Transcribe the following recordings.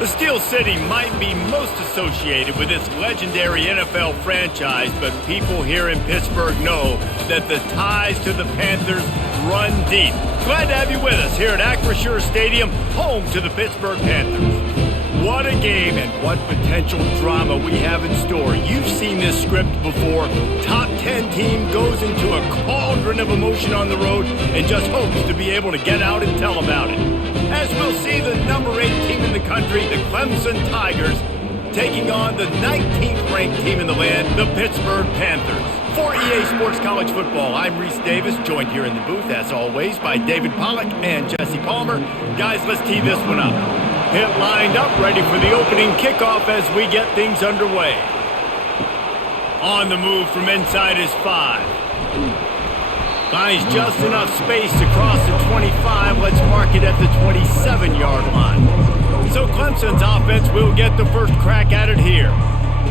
The Steel City might be most associated with this legendary NFL franchise, but people here in Pittsburgh know that the ties to the Panthers run deep. Glad to have you with us here at App MarkRogersTV Stadium, home to the Pittsburgh Panthers. What a game and what potential drama we have in store. You've seen this script before. Top 10 team goes into a cauldron of emotion on the road and just hopes to be able to get out and tell about it. As we'll see the number 8 team in the country, the Clemson Tigers, taking on the 19th ranked team in the land, the Pittsburgh Panthers. For EA Sports College Football, I'm Reese Davis, joined here in the booth, as always, by David Pollack and Jesse Palmer. Guys, let's tee this one up. Pit lined up, ready for the opening kickoff as we get things underway. On the move from inside his 5. Finds just enough space to cross the 25. Let's mark it at the 27-yard line. So Clemson's offense will get the first crack at it here.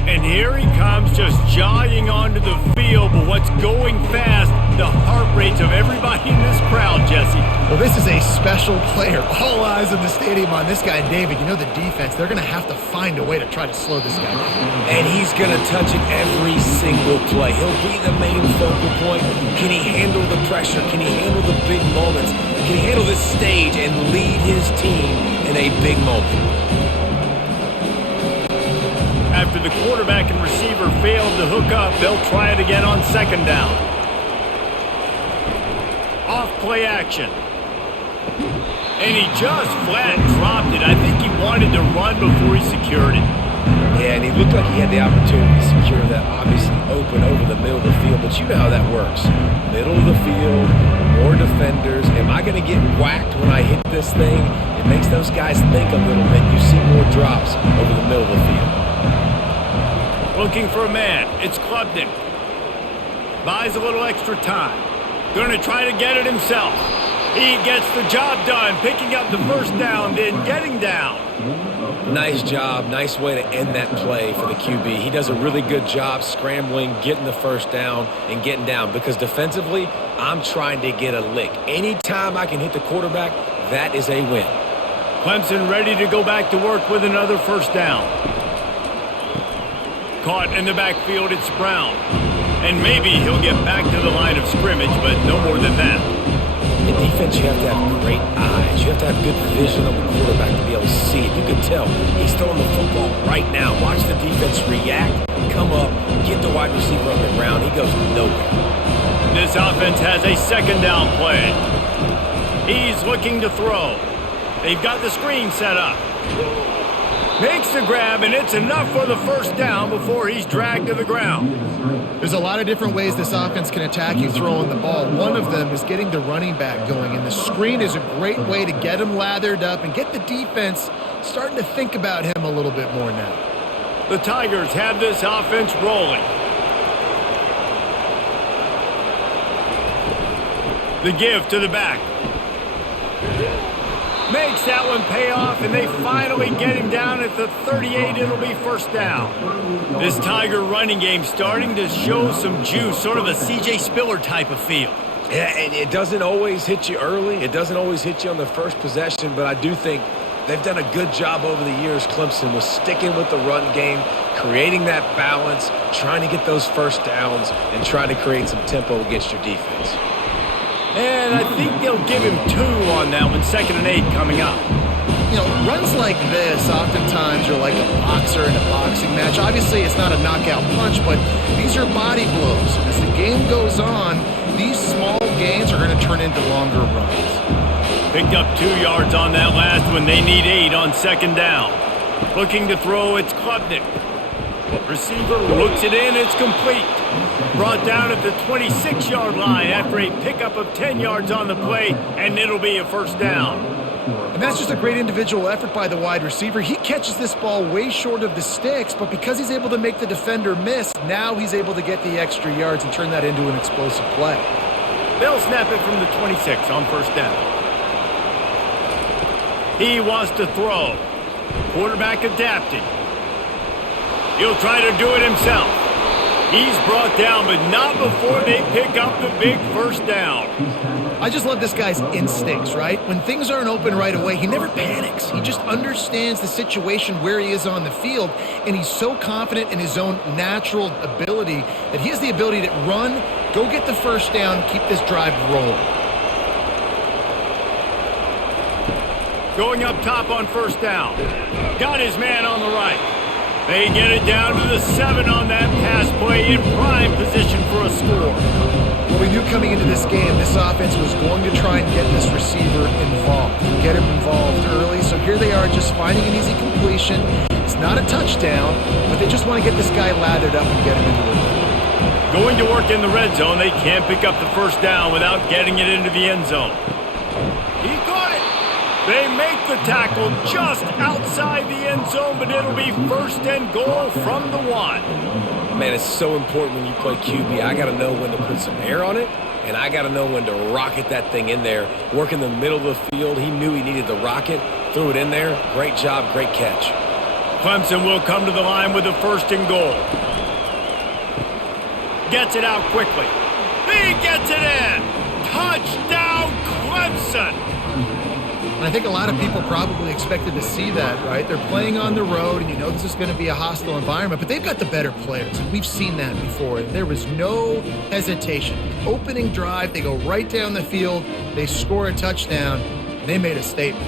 And here he comes, just jogging onto the field. But what's going fast? The heart rates of everybody in this crowd, Jesse. Well, this is a special player. All eyes in the stadium on this guy. David, you know the defense, they're going to have to find a way to try to slow this guy down. And he's going to touch it every single play. He'll be the main focal point. Can he handle the pressure? Can he handle the big moments? Can he handle this stage and lead his team in a big moment? After the quarterback and receiver failed to hook up, they'll try it again on second down. Off play action. And he just flat dropped it. I think he wanted to run before he secured it. Yeah, and he looked like he had the opportunity to secure that, obviously open over the middle of the field, but you know how that works. Middle of the field, more defenders. Am I going to get whacked when I hit this thing? It makes those guys think a little bit. You see more drops over the middle of the field. Looking for a man. It's Klubnik. Buys a little extra time. Going to try to get it himself. He gets the job done, picking up the first down, then getting down. Nice job. Nice way to end that play for the QB. He does a really good job scrambling, getting the first down, and getting down. Because defensively, I'm trying to get a lick. Anytime I can hit the quarterback, that is a win. Clemson ready to go back to work with another first down. Caught in the backfield, it's Brown. And maybe he'll get back to the line of scrimmage, but no more than that. In defense, you have to have great eyes. You have to have good vision on the quarterback to be able to see it. You can tell he's throwing the football right now. Watch the defense react, come up, get the wide receiver on the ground. He goes nowhere. This offense has a second down play. He's looking to throw. They've got the screen set up. Makes the grab, and it's enough for the first down before he's dragged to the ground. There's a lot of different ways this offense can attack you throwing the ball. One of them is getting the running back going, and the screen is a great way to get him lathered up and get the defense starting to think about him a little bit more now. The Tigers have this offense rolling. The give to the back. Makes that one pay off, and they finally get him down at the 38. It'll be first down. This Tiger running game starting to show some juice, sort of a C.J. Spiller type of feel. Yeah, and it doesn't always hit you early. It doesn't always hit you on the first possession, but I do think they've done a good job over the years, Clemson, with sticking with the run game, creating that balance, trying to get those first downs, and trying to create some tempo against your defense. And I think they'll give him 2 on that one, 2nd and 8 coming up. You know, runs like this oftentimes are like a boxer in a boxing match. Obviously, it's not a knockout punch, but these are body blows. And as the game goes on, these small gains are going to turn into longer runs. Picked up 2 yards on that last one. They need 8 on second down. Looking to throw, it's Klubnik. Receiver looks it in, it's complete. Brought down at the 26-yard line after a pickup of 10 yards on the play, and it'll be a first down. And that's just a great individual effort by the wide receiver. He catches this ball way short of the sticks, but because he's able to make the defender miss, now he's able to get the extra yards and turn that into an explosive play. They'll snap it from the 26 on first down. He wants to throw. Quarterback adapting. He'll try to do it himself. He's brought down, but not before they pick up the big first down. I just love this guy's instincts, right? When things aren't open right away, he never panics. He just understands the situation where he is on the field, and he's so confident in his own natural ability that he has the ability to run, go get the first down, keep this drive rolling. Going up top on first down. Got his man on the right. They get it down to the 7 on that pass play in prime position for a score. Well, we knew coming into this game, this offense was going to try and get this receiver involved, get him involved early. So here they are just finding an easy completion. It's not a touchdown, but they just want to get this guy lathered up and get him into the lead. Going to work in the red zone, they can't pick up the first down without getting it into the end zone. He caught it. They make the tackle just outside the end zone, but it'll be first and goal from the 1. Man, it's so important when you play QB. I got to know when to put some air on it, and I got to know when to rocket that thing in there. Work in the middle of the field. He knew he needed the rocket, threw it in there. Great job, great catch. Clemson will come to the line with a first and goal. Gets it out quickly. He gets it in. Touchdown, Clemson. And I think a lot of people probably expected to see that, right? They're playing on the road, and you know this is going to be a hostile environment, but they've got the better players. We've seen that before. There was no hesitation. Opening drive, they go right down the field, they score a touchdown, and they made a statement.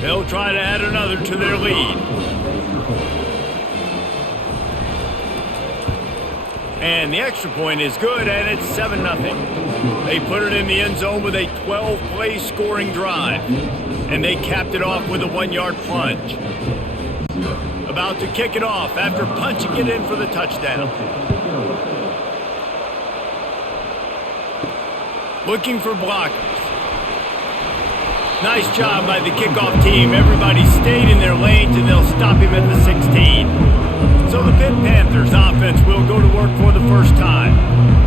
They'll try to add another to their lead. And the extra point is good, and it's 7-0. They put it in the end zone with a 12-play scoring drive. And they capped it off with a 1-yard plunge. About to kick it off after punching it in for the touchdown. Looking for blockers. Nice job by the kickoff team. Everybody stayed in their lanes, and they'll stop him at the 16. So the Pitt Panthers offense will go to work for the first time.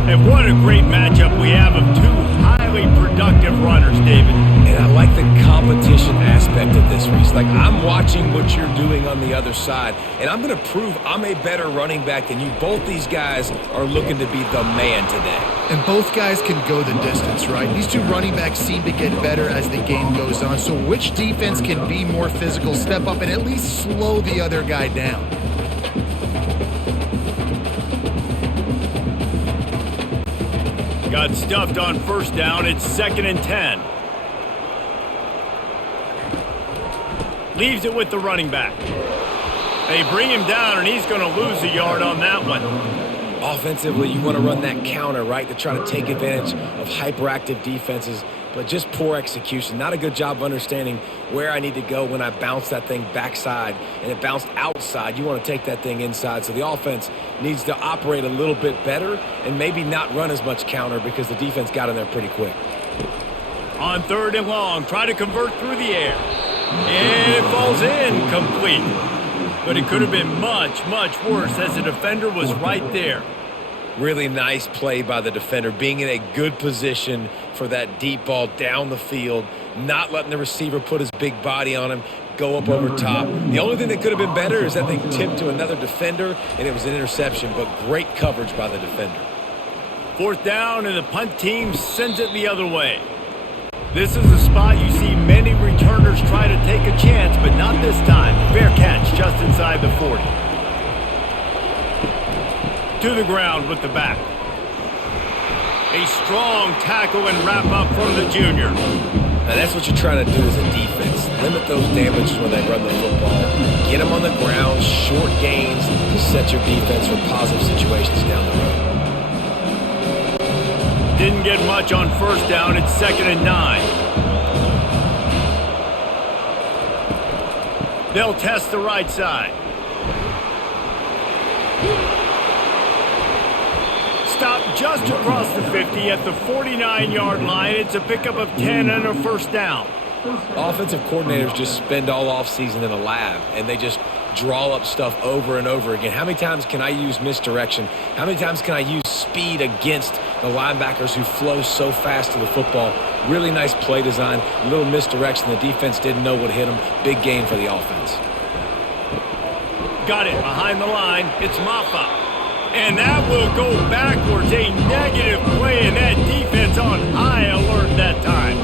And what a great matchup we have of two highly productive runners, David. And I like the competition aspect of this, Reese. Like, I'm watching what you're doing on the other side, and I'm going to prove I'm a better running back than you. Both these guys are looking to be the man today. And both guys can go the distance, right? These two running backs seem to get better as the game goes on. So which defense can be more physical, step up, and at least slow the other guy down? Got stuffed on first down. It's 2nd and 10. Leaves it with the running back. They bring him down, and he's going to lose a yard on that one. Offensively, you want to run that counter, right, to try to take advantage of hyperactive defenses, but just poor execution. Not a good job of understanding where I need to go when I bounce that thing backside, and it bounced outside. You want to take that thing inside, so the offense needs to operate a little bit better and maybe not run as much counter because the defense got in there pretty quick. On 3rd and long, try to convert through the air. And it falls in complete. But it could have been much, much worse as the defender was right there. Really nice play by the defender, being in a good position for that deep ball down the field, not letting the receiver put his big body on him, go up over top. The only thing that could have been better is that thing tipped to another defender, and it was an interception, but great coverage by the defender. 4th down, and the punt team sends it the other way. This is a spot you see many returners try to take a chance, but not this time. Fair catch just inside the 40. To the ground with the back. A strong tackle and wrap up from the junior. Now that's what you're trying to do as a defense. Limit those damages when they run the football. Get them on the ground, short gains to set your defense for positive situations down the road. Didn't get much on first down. It's 2nd and 9. They'll test the right side. Stop just across the 50 at the 49-yard line. It's a pickup of 10 and a first down. Offensive coordinators just spend all offseason in a lab, and they just draw up stuff over and over again. How many times can I use misdirection? How many times can I use speed against the linebackers who flow so fast to the football. Really nice play design, a little misdirection. The defense didn't know what hit them. Big gain for the offense. Got it behind the line. It's Maffa. And that will go backwards. A negative play, and that defense on high alert that time.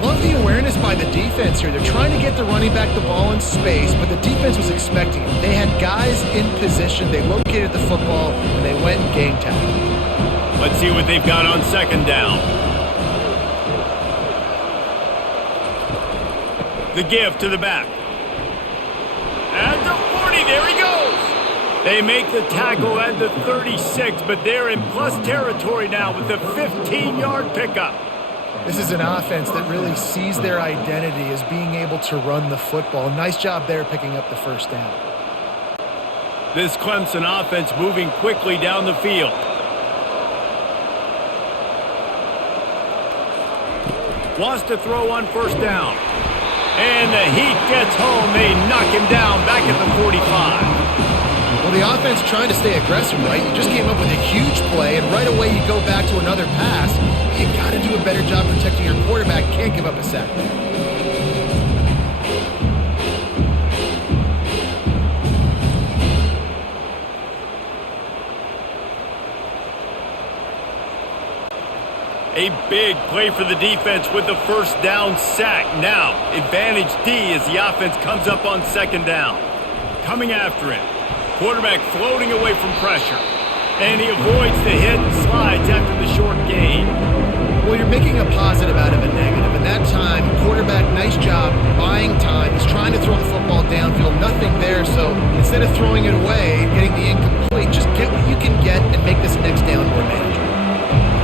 Love the awareness by the defense here. They're trying to get the running back the ball in space, but the defense was expecting it. They had guys in position. They located the football, and they went and game tackled. Let's see what they've got on second down. The give to the back. At the 40, there he goes. They make the tackle at the 36, but they're in plus territory now with the 15-yard pickup. This is an offense that really sees their identity as being able to run the football. Nice job there picking up the first down. This Clemson offense moving quickly down the field. Wants to throw on first down. And the heat gets home. They knock him down back at the 45. Well, the offense trying to stay aggressive, right? You just came up with a huge play, and right away you go back to another pass. You got to do a better job protecting your quarterback. Can't give up a sack. A big play for the defense with the first down sack. Now, advantage D as the offense comes up on second down. Coming after it. Quarterback floating away from pressure. And he avoids the hit and slides after the short gain. Well, you're making a positive out of a negative. And that time, quarterback, nice job buying time. He's trying to throw the football downfield. Nothing there. So instead of throwing it away and getting the incomplete, just get what you can get and make this next down more manageable.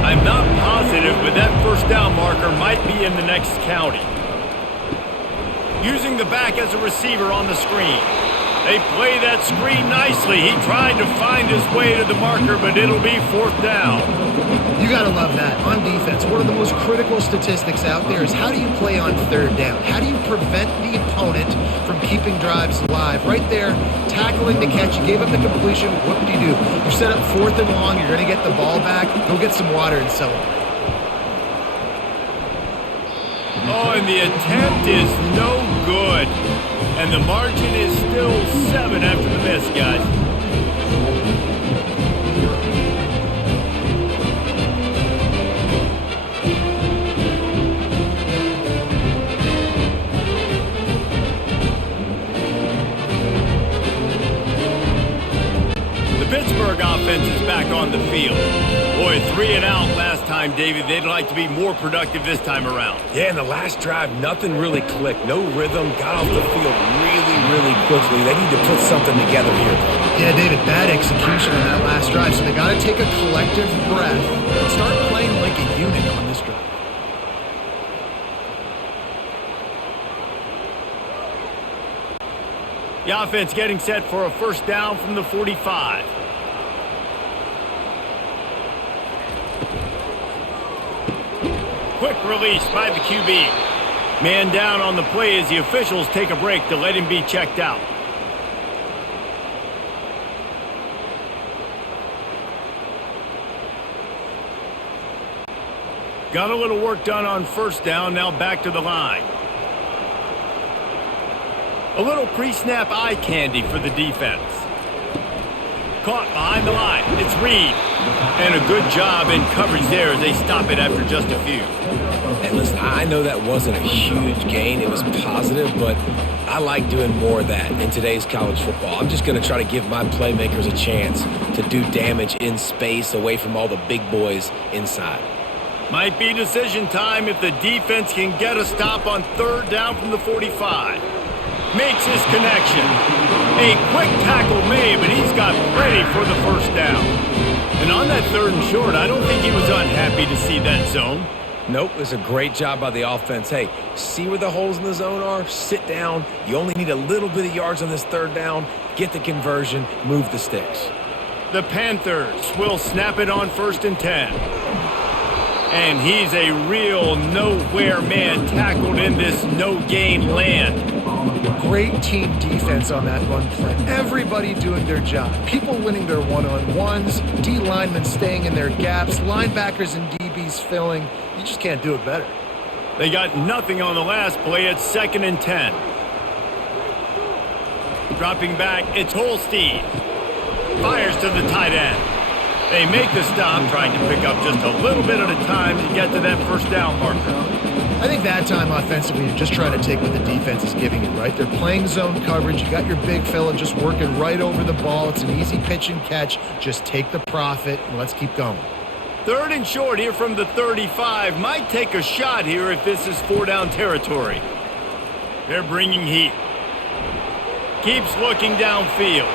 I'm not positive, but that first down marker might be in the next county. Using the back as a receiver on the screen. They play that screen nicely. He tried to find his way to the marker, but it'll be fourth down. You got to love that. On defense, one of the most critical statistics out there is how do you play on third down? How do you prevent the opponent from keeping drives alive? Right there, tackling the catch. You gave up the completion. What do? You set up fourth and long. You're going to get the ball back. Go get some water and celebrate. Oh, and the attempt is no good. And the margin is still 7 after the miss, guys. The Pittsburgh offense is back on the field. Boy, 3 and out last time, David. They'd like to be more productive this time around. Yeah, in the last drive, nothing really clicked. No rhythm. Got off the field really quickly. They need to put something together here. Yeah, David, bad execution on that last drive. So they got to take a collective breath and start playing like a unit on this drive. The offense getting set for a first down from the 45. Quick release by the QB. Man down on the play as the officials take a break to let him be checked out. Got a little work done on first down, now back to the line. A little pre-snap eye candy for the defense. Caught behind the line. It's Reed. And a good job in coverage there as they stop it after just a few. Hey, listen, I know that wasn't a huge gain. It was positive, but I like doing more of that in today's college football. I'm just going to try to give my playmakers a chance to do damage in space away from all the big boys inside. Might be decision time if the defense can get a stop on third down from the 45. Makes his connection. A quick tackle made, but he's got plenty for the first down. And on that third and short, I don't think he was unhappy to see that zone. Nope, it's a great job by the offense. Hey, see where the holes in the zone are? Sit down. You only need a little bit of yards on this third down. Get the conversion. Move the sticks. The Panthers will snap it on 1st and 10. And he's a real nowhere man tackled in this no-gain land. great team defense on that run play. Everybody doing their job. People winning their one-on-ones, D linemen staying in their gaps, linebackers and DBs filling. You just can't do it better. They got nothing on the last play. It's 2nd and 10. Dropping back, it's Holstein. Fires to the tight end. They make the stop, trying to pick up just a little bit at a time to get to that first down marker. I think that time offensively, you're just trying to take what the defense is giving you, right? They're playing zone coverage. You got your big fella just working right over the ball. It's an easy pitch and catch. Just take the profit and let's keep going. 3rd and short here from the 35. Might take a shot here if this is 4-down territory. They're bringing heat. Keeps looking downfield.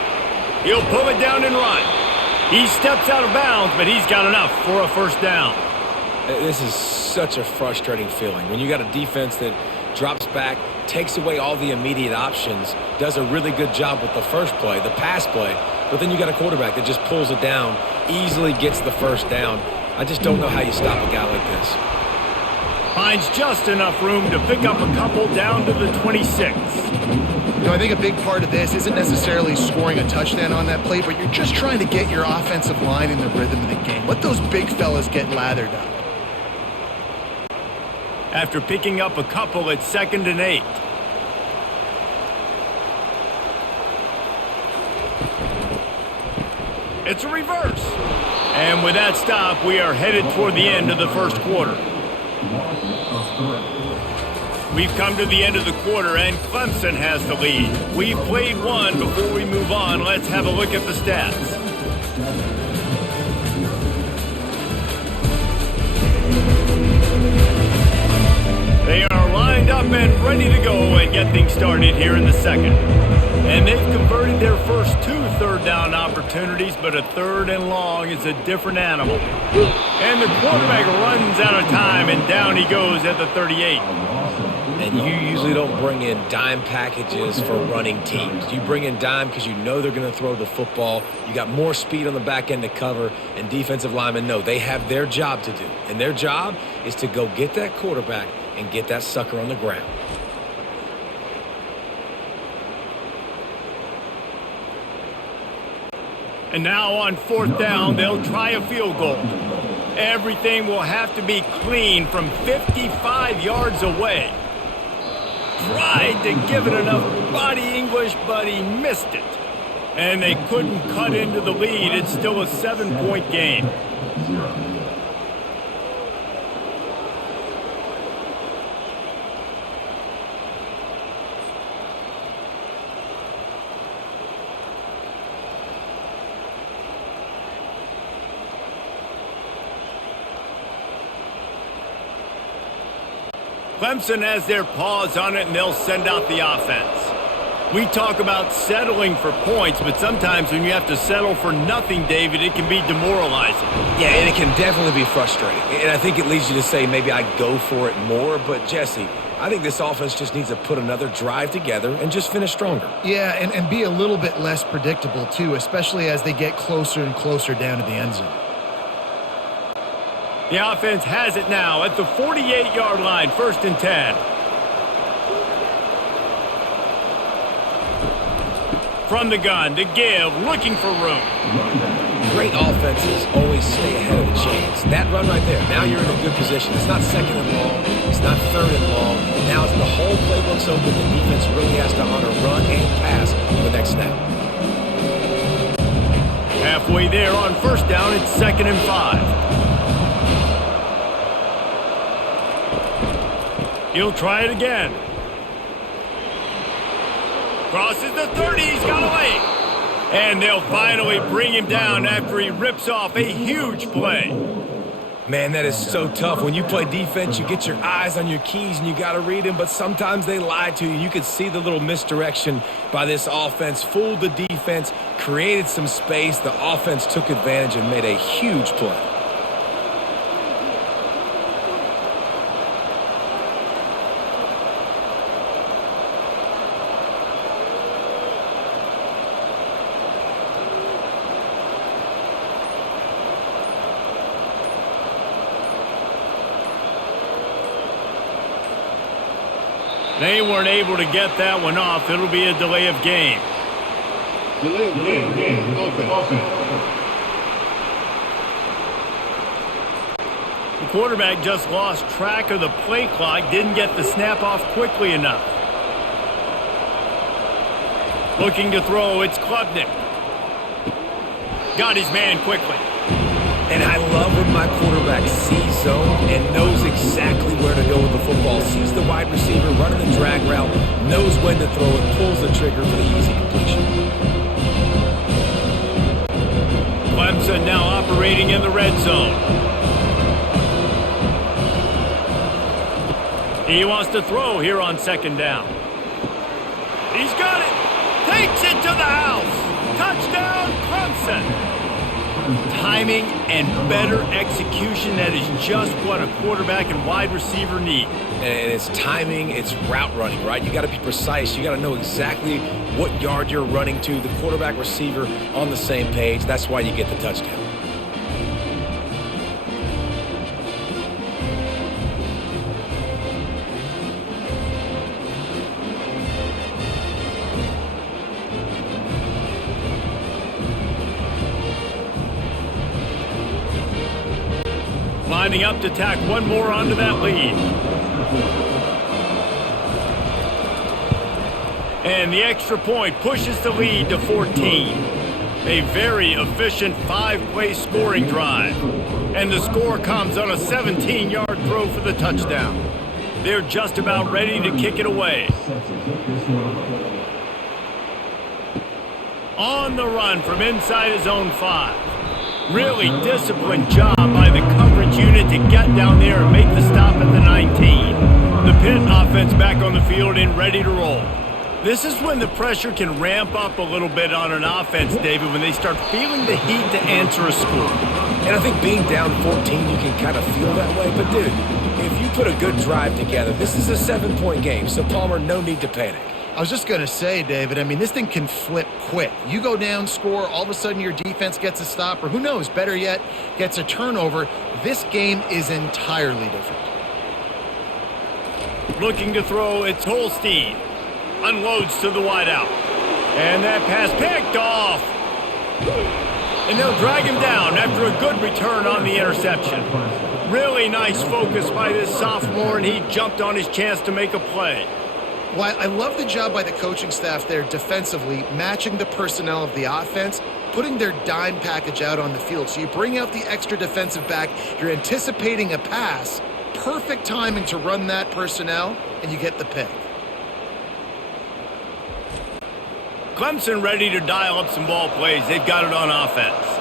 He'll pull it down and run. He steps out of bounds, but he's got enough for a first down. This is such a frustrating feeling when you got a defense that drops back, takes away all the immediate options, does a really good job with the first play, the pass play, but then you got a quarterback that just pulls it down, easily gets the first down. I just don't know how you stop a guy like this. Finds just enough room to pick up a couple down to the 26. You know, I think a big part of this isn't necessarily scoring a touchdown on that play, but you're just trying to get your offensive line in the rhythm of the game. Let those big fellas get lathered up. After picking up a couple, it's 2nd and 8. It's a reverse. And with that stop, we are headed toward the end of the first quarter. We've come to the end of the quarter, and Clemson has the lead. We've played one. Before we move on, let's have a look at the stats. They are lined up and ready to go and get things started here in the second. And they've converted their first 2 third-down opportunities, but a 3rd and long is a different animal. And the quarterback runs out of time, and down he goes at the 38. And you usually don't bring in dime packages for running teams. You bring in dime because you know they're going to throw the football. You got more speed on the back end to cover, and defensive linemen know they have their job to do. And their job is to go get that quarterback and get that sucker on the ground. And now on 4th down, they'll try a field goal. Everything will have to be clean from 55 yards away. Tried to give it enough body English, but he missed it. And they couldn't cut into the lead. It's still a 7-point game. Clemson has their paws on it, and they'll send out the offense. We talk about settling for points, but sometimes when you have to settle for nothing, David, it can be demoralizing. Yeah, and it can definitely be frustrating. And I think it leads you to say maybe I go for it more. But, Jesse, I think this offense just needs to put another drive together and just finish stronger. Yeah, and be a little bit less predictable, too, especially as they get closer and closer down to the end zone. The offense has it now at the 48-yard line, 1st and 10. From the gun to give, looking for room. Great offenses always stay ahead of the chains. That run right there, now you're in a good position. It's not 2nd and long. It's not 3rd and long. Now it's the whole playbook's open. The defense really has to honor run and pass for the next snap. Halfway there on 1st down, it's 2nd and 5. He'll try it again. Crosses the 30, he's got away. And they'll finally bring him down after he rips off a huge play. Man, that is so tough. When you play defense, you get your eyes on your keys and you got to read them, but sometimes they lie to you. You could see the little misdirection by this offense, fooled the defense, created some space. The offense took advantage and made a huge play. They weren't able to get that one off. It'll be a delay of game. Delay of game. Offense. The quarterback just lost track of the play clock, didn't get the snap off quickly enough. Looking to throw, it's Klubnik. Got his man quickly. And I love when my quarterback sees zone and knows exactly where to go with the football. Sees the wide receiver running the drag route, knows when to throw it, pulls the trigger for the easy completion. Clemson now operating in the red zone. He wants to throw here on second down. He's got it. Takes it to the house. Touchdown, Clemson. Timing and better execution, that is just what a quarterback and wide receiver need. And it's timing, it's route running, right? You got to be precise. You got to know exactly what yard you're running to. The quarterback receiver on the same page. That's why you get the touchdown. Lining up to tack one more onto that lead. And the extra point pushes the lead to 14. A very efficient 5-play scoring drive. And the score comes on a 17-yard throw for the touchdown. They're just about ready to kick it away. On the run from inside his own 5. Really disciplined job by the coverage unit to get down there and make the stop at the 19. The Pitt offense back on the field and ready to roll. This is when the pressure can ramp up a little bit on an offense, David, when they start feeling the heat to answer a score. And I think being down 14, you can kind of feel that way. But, dude, if you put a good drive together, this is a 7-point game. So, Palmer, no need to panic. I was just going to say, David, I mean, this thing can flip quick. You go down, score, all of a sudden your defense gets a stop, or who knows, better yet, gets a turnover. This game is entirely different. Looking to throw, it's Holstein. Unloads to the wideout. And that pass picked off. And they'll drag him down after a good return on the interception. Really nice focus by this sophomore, and he jumped on his chance to make a play. Well, I love the job by the coaching staff there defensively, matching the personnel of the offense, putting their dime package out on the field. So you bring out the extra defensive back, you're anticipating a pass, perfect timing to run that personnel, and you get the pick. Clemson ready to dial up some ball plays. They've got it on offense.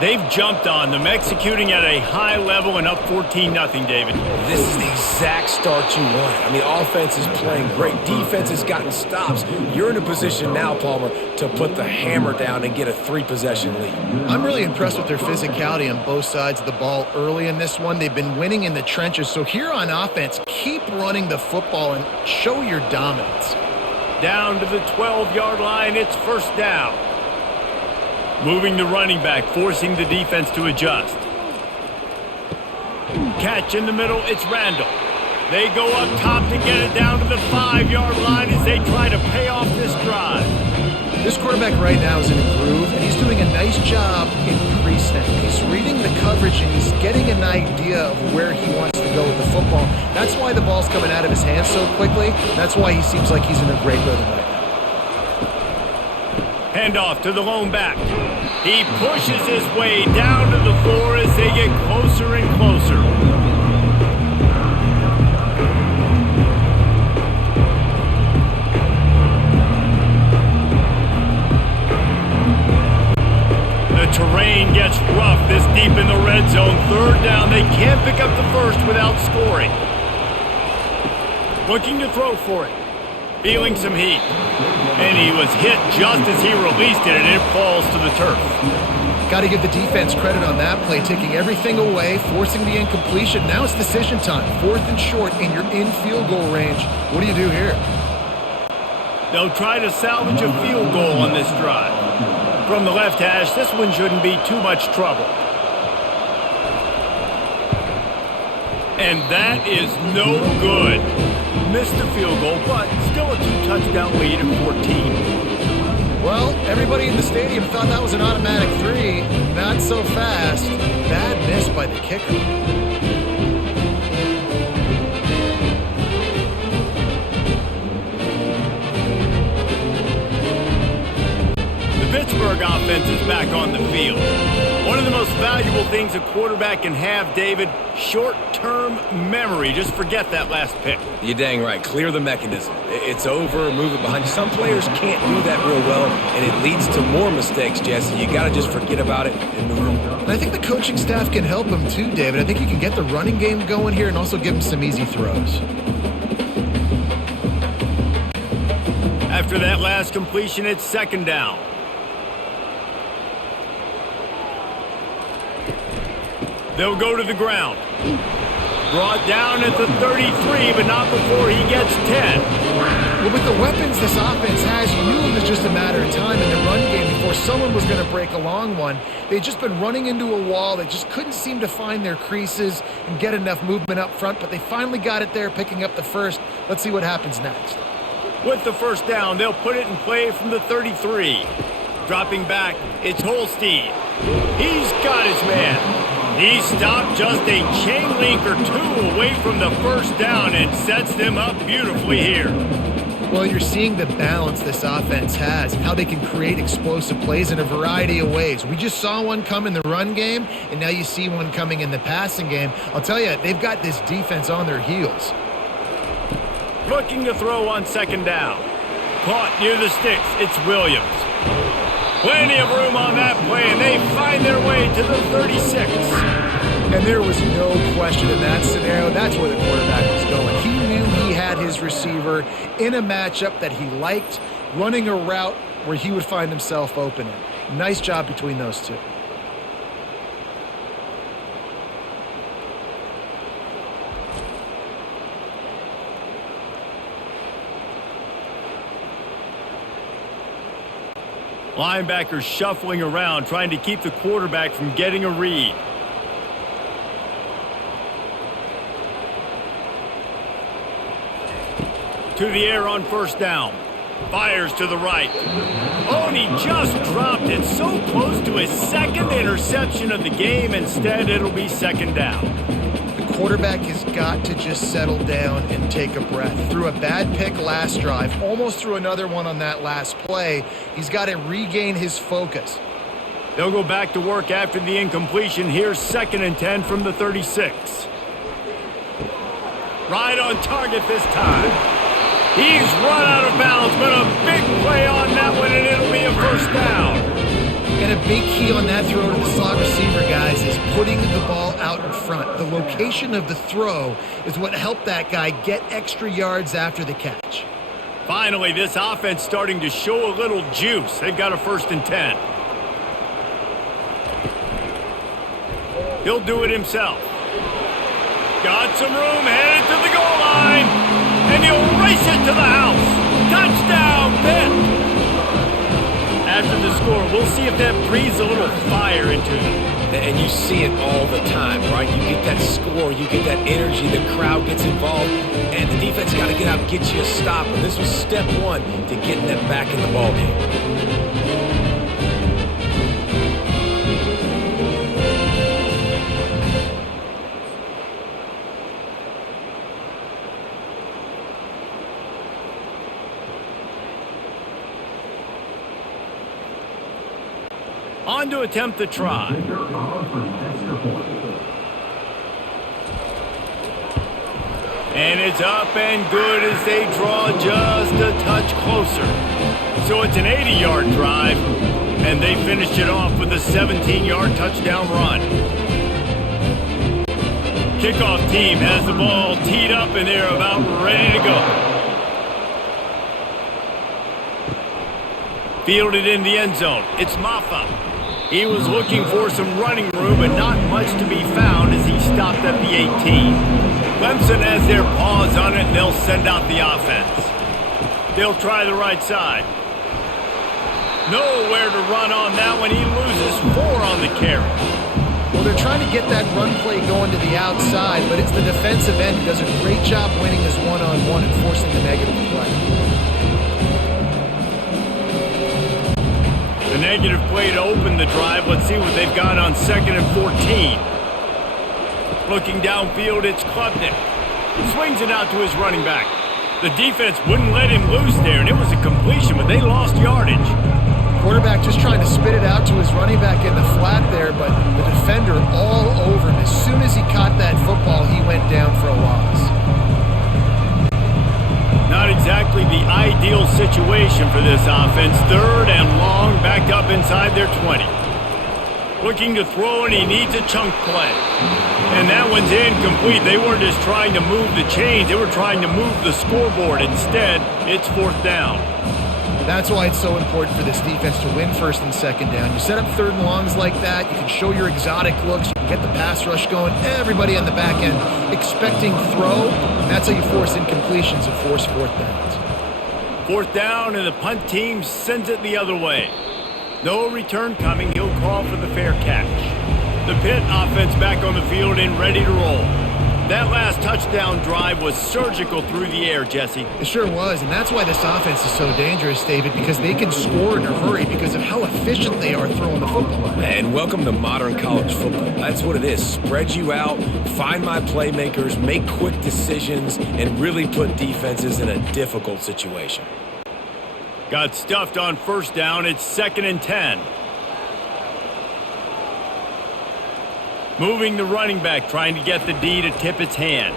They've jumped on them, executing at a high level and up 14-0, David. This is the exact start you want. I mean, offense is playing great. Defense has gotten stops. You're in a position now, Palmer, to put the hammer down and get a 3-possession lead. I'm really impressed with their physicality on both sides of the ball early in this one. They've been winning in the trenches. So here on offense, keep running the football and show your dominance. Down to the 12-yard line, it's first down. Moving the running back, forcing the defense to adjust. Catch in the middle, it's Randall. They go up top to get it down to the 5-yard line as they try to pay off this drive. This quarterback right now is in a groove, and he's doing a nice job in pre-snap. He's reading the coverage, and he's getting an idea of where he wants to go with the football. That's why the ball's coming out of his hands so quickly. That's why he seems like he's in a great rhythm right now. Handoff to the lone back. He pushes his way down to the floor as they get closer and closer. The terrain gets rough this deep in the red zone. Third down, they can't pick up the first without scoring. Looking to throw for it. Feeling some heat. And he was hit just as he released it, and it falls to the turf. Got to give the defense credit on that play, taking everything away, forcing the incompletion. Now it's decision time. 4th and short, and you're in field goal range. What do you do here? They'll try to salvage a field goal on this drive. From the left hash, this one shouldn't be too much trouble. And that is no good. Missed the field goal, but still a 2-touchdown lead at 14. Well, everybody in the stadium thought that was an automatic 3. Not so fast. Bad miss by the kicker. The Pittsburgh offense is back on the field. One of the most valuable things a quarterback can have, David, short-term memory. Just forget that last pick. You're dang right. Clear the mechanism. It's over, move it behind you. Some players can't do that real well, and it leads to more mistakes, Jesse. You got to just forget about it and move on. And I think the coaching staff can help him too, David. I think you can get the running game going here and also give him some easy throws. After that last completion, it's second down. They'll go to the ground. Brought down at the 33, but not before he gets 10. Well, with the weapons this offense has, you knew it was just a matter of time in the run game before someone was going to break a long one. They'd just been running into a wall. They just couldn't seem to find their creases and get enough movement up front, but they finally got it there, picking up the first. Let's see what happens next. With the first down, they'll put it in play from the 33. Dropping back, it's Holstein. He's got his man. He stopped just a chain link or two away from the first down and sets them up beautifully here. Well, you're seeing the balance this offense has and how they can create explosive plays in a variety of ways. We just saw one come in the run game, and now you see one coming in the passing game. I'll tell you, they've got this defense on their heels. Looking to throw on second down. Caught near the sticks, it's Williams. Plenty of room on that play, and they find their way to the 36. And there was no question in that scenario. That's where the quarterback was going. He knew he had his receiver in a matchup that he liked, running a route where he would find himself open. Nice job between those two. Linebackers shuffling around, trying to keep the quarterback from getting a read. To the air on first down. Fires to the right. Oh, and he just dropped it so close to his second interception of the game. Instead, it'll be second down. The quarterback has got to just settle down and take a breath. Threw a bad pick last drive, almost threw another one on that last play. He's got to regain his focus. They'll go back to work after the incompletion. Here's 2nd and 10 from the 36. Right on target this time. He's run out of bounds, but a big play on that one, and it'll be a first down. And a big key on that throw to the slot receiver, guys, is putting the ball out in front. The location of the throw is what helped that guy get extra yards after the catch. Finally, this offense starting to show a little juice. They've got a 1st and 10. He'll do it himself. Got some room, headed to the goal line, and he'll race it to the house. Touchdown, Pitt! After the score, we'll see if that breathes a little fire into them. And you see it all the time, right? You get that score, you get that energy, the crowd gets involved, and the defense got to get out and get you a stop. And this was step one to getting them back in the ballgame. On to attempt the try. And it's up and good as they draw just a touch closer. So it's an 80-yard drive, and they finished it off with a 17-yard touchdown run. Kickoff team has the ball teed up, and they're about ready to go. Fielded in the end zone. It's Maffa. He was looking for some running room, but not much to be found as he stopped at the 18. Clemson has their paws on it, and they'll send out the offense. They'll try the right side. Nowhere to run on that one. He loses 4 on the carry. Well, they're trying to get that run play going to the outside, but it's the defensive end who does a great job winning his one-on-one and forcing the negative play. The negative play to open the drive. Let's see what they've got on 2nd and 14. Looking downfield, it's Klubnik. Swings it out to his running back. The defense wouldn't let him loose there, and it was a completion, but they lost yardage. Quarterback just trying to spit it out to his running back in the flat there, but the defender all over him. As soon as he caught that football, he went down for a loss. Not exactly the ideal situation for this offense. 3rd and long, backed up inside their 20. Looking to throw, and he needs a chunk play. And that one's incomplete. They weren't just trying to move the chains. They were trying to move the scoreboard. Instead, it's 4th down. That's why it's so important for this defense to win 1st and 2nd down. You set up 3rd and longs like that, you can show your exotic looks, you can get the pass rush going, everybody on the back end expecting throw, and that's how you force incompletions and force 4th downs. 4th down, and the punt team sends it the other way. No return coming. He'll call for the fair catch. The Pitt offense back on the field and ready to roll. That last touchdown drive was surgical through the air, Jesse. It sure was, and that's why this offense is so dangerous, David, because they can score in a hurry because of how efficient they are throwing the football. And welcome to modern college football. That's what it is. Spread you out, find my playmakers, make quick decisions, and really put defenses in a difficult situation. Got stuffed on 1st down. It's 2nd and 10. Moving the running back, trying to get the D to tip its hand.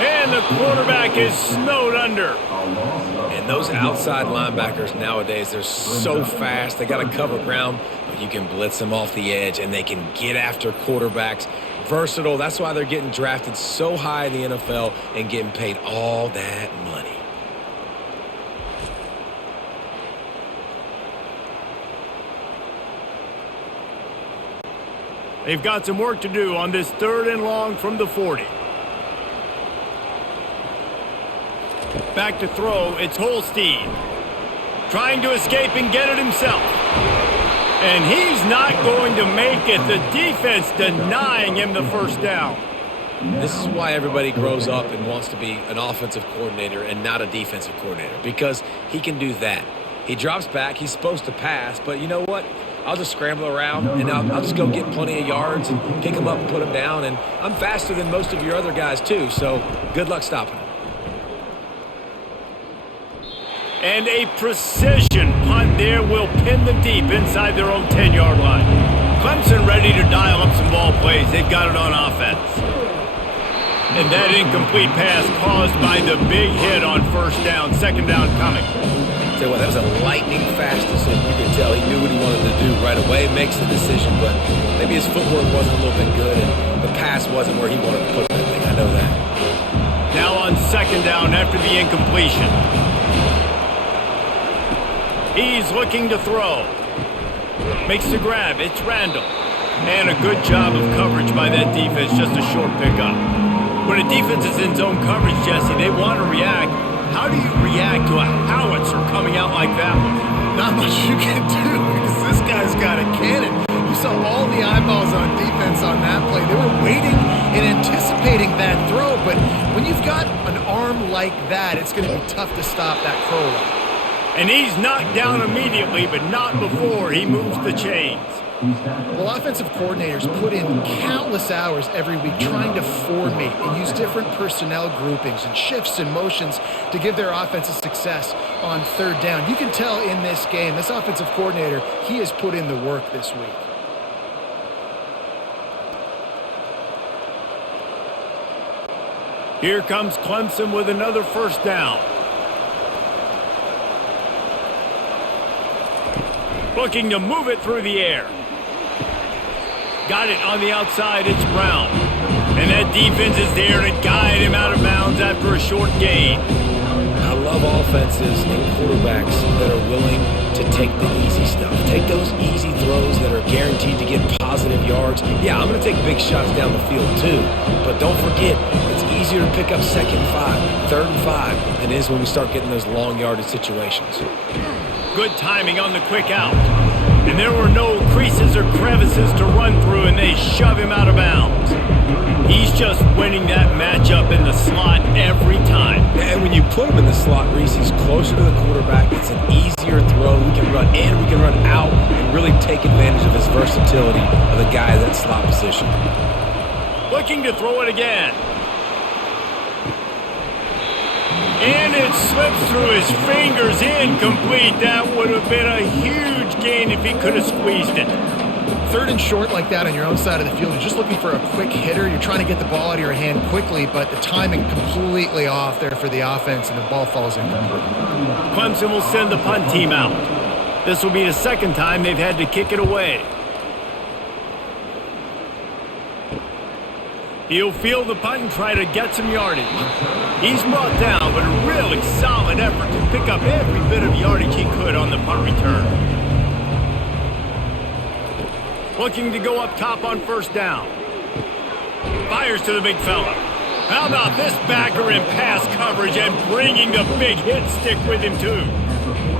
And the quarterback is snowed under. And those outside linebackers nowadays, they're so fast. They got to cover ground, but you can blitz them off the edge, and they can get after quarterbacks. Versatile. That's why they're getting drafted so high in the NFL and getting paid all that money. They've got some work to do on this 3rd and long from the 40. Back to throw, it's Holstein. Trying to escape and get it himself. And he's not going to make it. The defense denying him the 1st down. This is why everybody grows up and wants to be an offensive coordinator and not a defensive coordinator, because he can do that. He drops back, he's supposed to pass, but you know what? I'll just scramble around, and I'll just go get plenty of yards and pick them up and put them down. And I'm faster than most of your other guys, too, so good luck stopping them. And a precision punt there will pin them deep inside their own 10-yard line. Clemson ready to dial up some ball plays. They've got it on offense. And that incomplete pass caused by the big hit on 1st down, 2nd down coming. Tell you what, that was a lightning-fast decision. You could tell he knew what he wanted to do right away, makes the decision, but maybe his footwork wasn't a little bit good, and the pass wasn't where he wanted to put that thing. I know that. Now on 2nd down after the incompletion. He's looking to throw. Makes the grab. It's Randall. And a good job of coverage by that defense, just a short pickup. When a defense is in zone coverage, Jesse, they want to react. How do you react to a howitzer coming out like that one? Not much you can do because this guy's got a cannon. You saw all the eyeballs on defense on that play. They were waiting and anticipating that throw, but when you've got an arm like that, it's going to be tough to stop that crow route. And he's knocked down immediately, but not before he moves the chains. Well, offensive coordinators put in countless hours every week trying to formate and use different personnel groupings and shifts and motions to give their offensive success on 3rd down. You can tell in this game, this offensive coordinator, he has put in the work this week. Here comes Clemson with another 1st down. Looking to move it through the air. Got it on the outside, it's Brown. And that defense is there to guide him out of bounds after a short gain. I love offenses and quarterbacks that are willing to take the easy stuff. Take those easy throws that are guaranteed to get positive yards. Yeah, I'm going to take big shots down the field too. But don't forget, it's easier to pick up 2nd and 5, 3rd and 5 than it is when we start getting those long yardage situations. Good timing on the quick out. And there were no creases or crevices to run through, and they shove him out of bounds. He's just winning that matchup in the slot every time. And when you put him in the slot, Reese, he's closer to the quarterback. It's an easier throw. We can run in, we can run out, and really take advantage of his versatility of the guy in that slot position. Looking to throw it again. And it slips through his fingers, incomplete. That would have been a huge gain if he could have squeezed it. Third and short like that on your own side of the field, you're just looking for a quick hitter. You're trying to get the ball out of your hand quickly, but the timing completely off there for the offense, and the ball falls incomplete. Clemson will send the punt team out. This will be the second time they've had to kick it away. He'll field the punt and try to get some yardage. He's brought down, but a really solid effort to pick up every bit of yardage he could on the punt return. Looking to go up top on first down. Fires to the big fella. How about this backer in pass coverage and bringing the big hit stick with him too?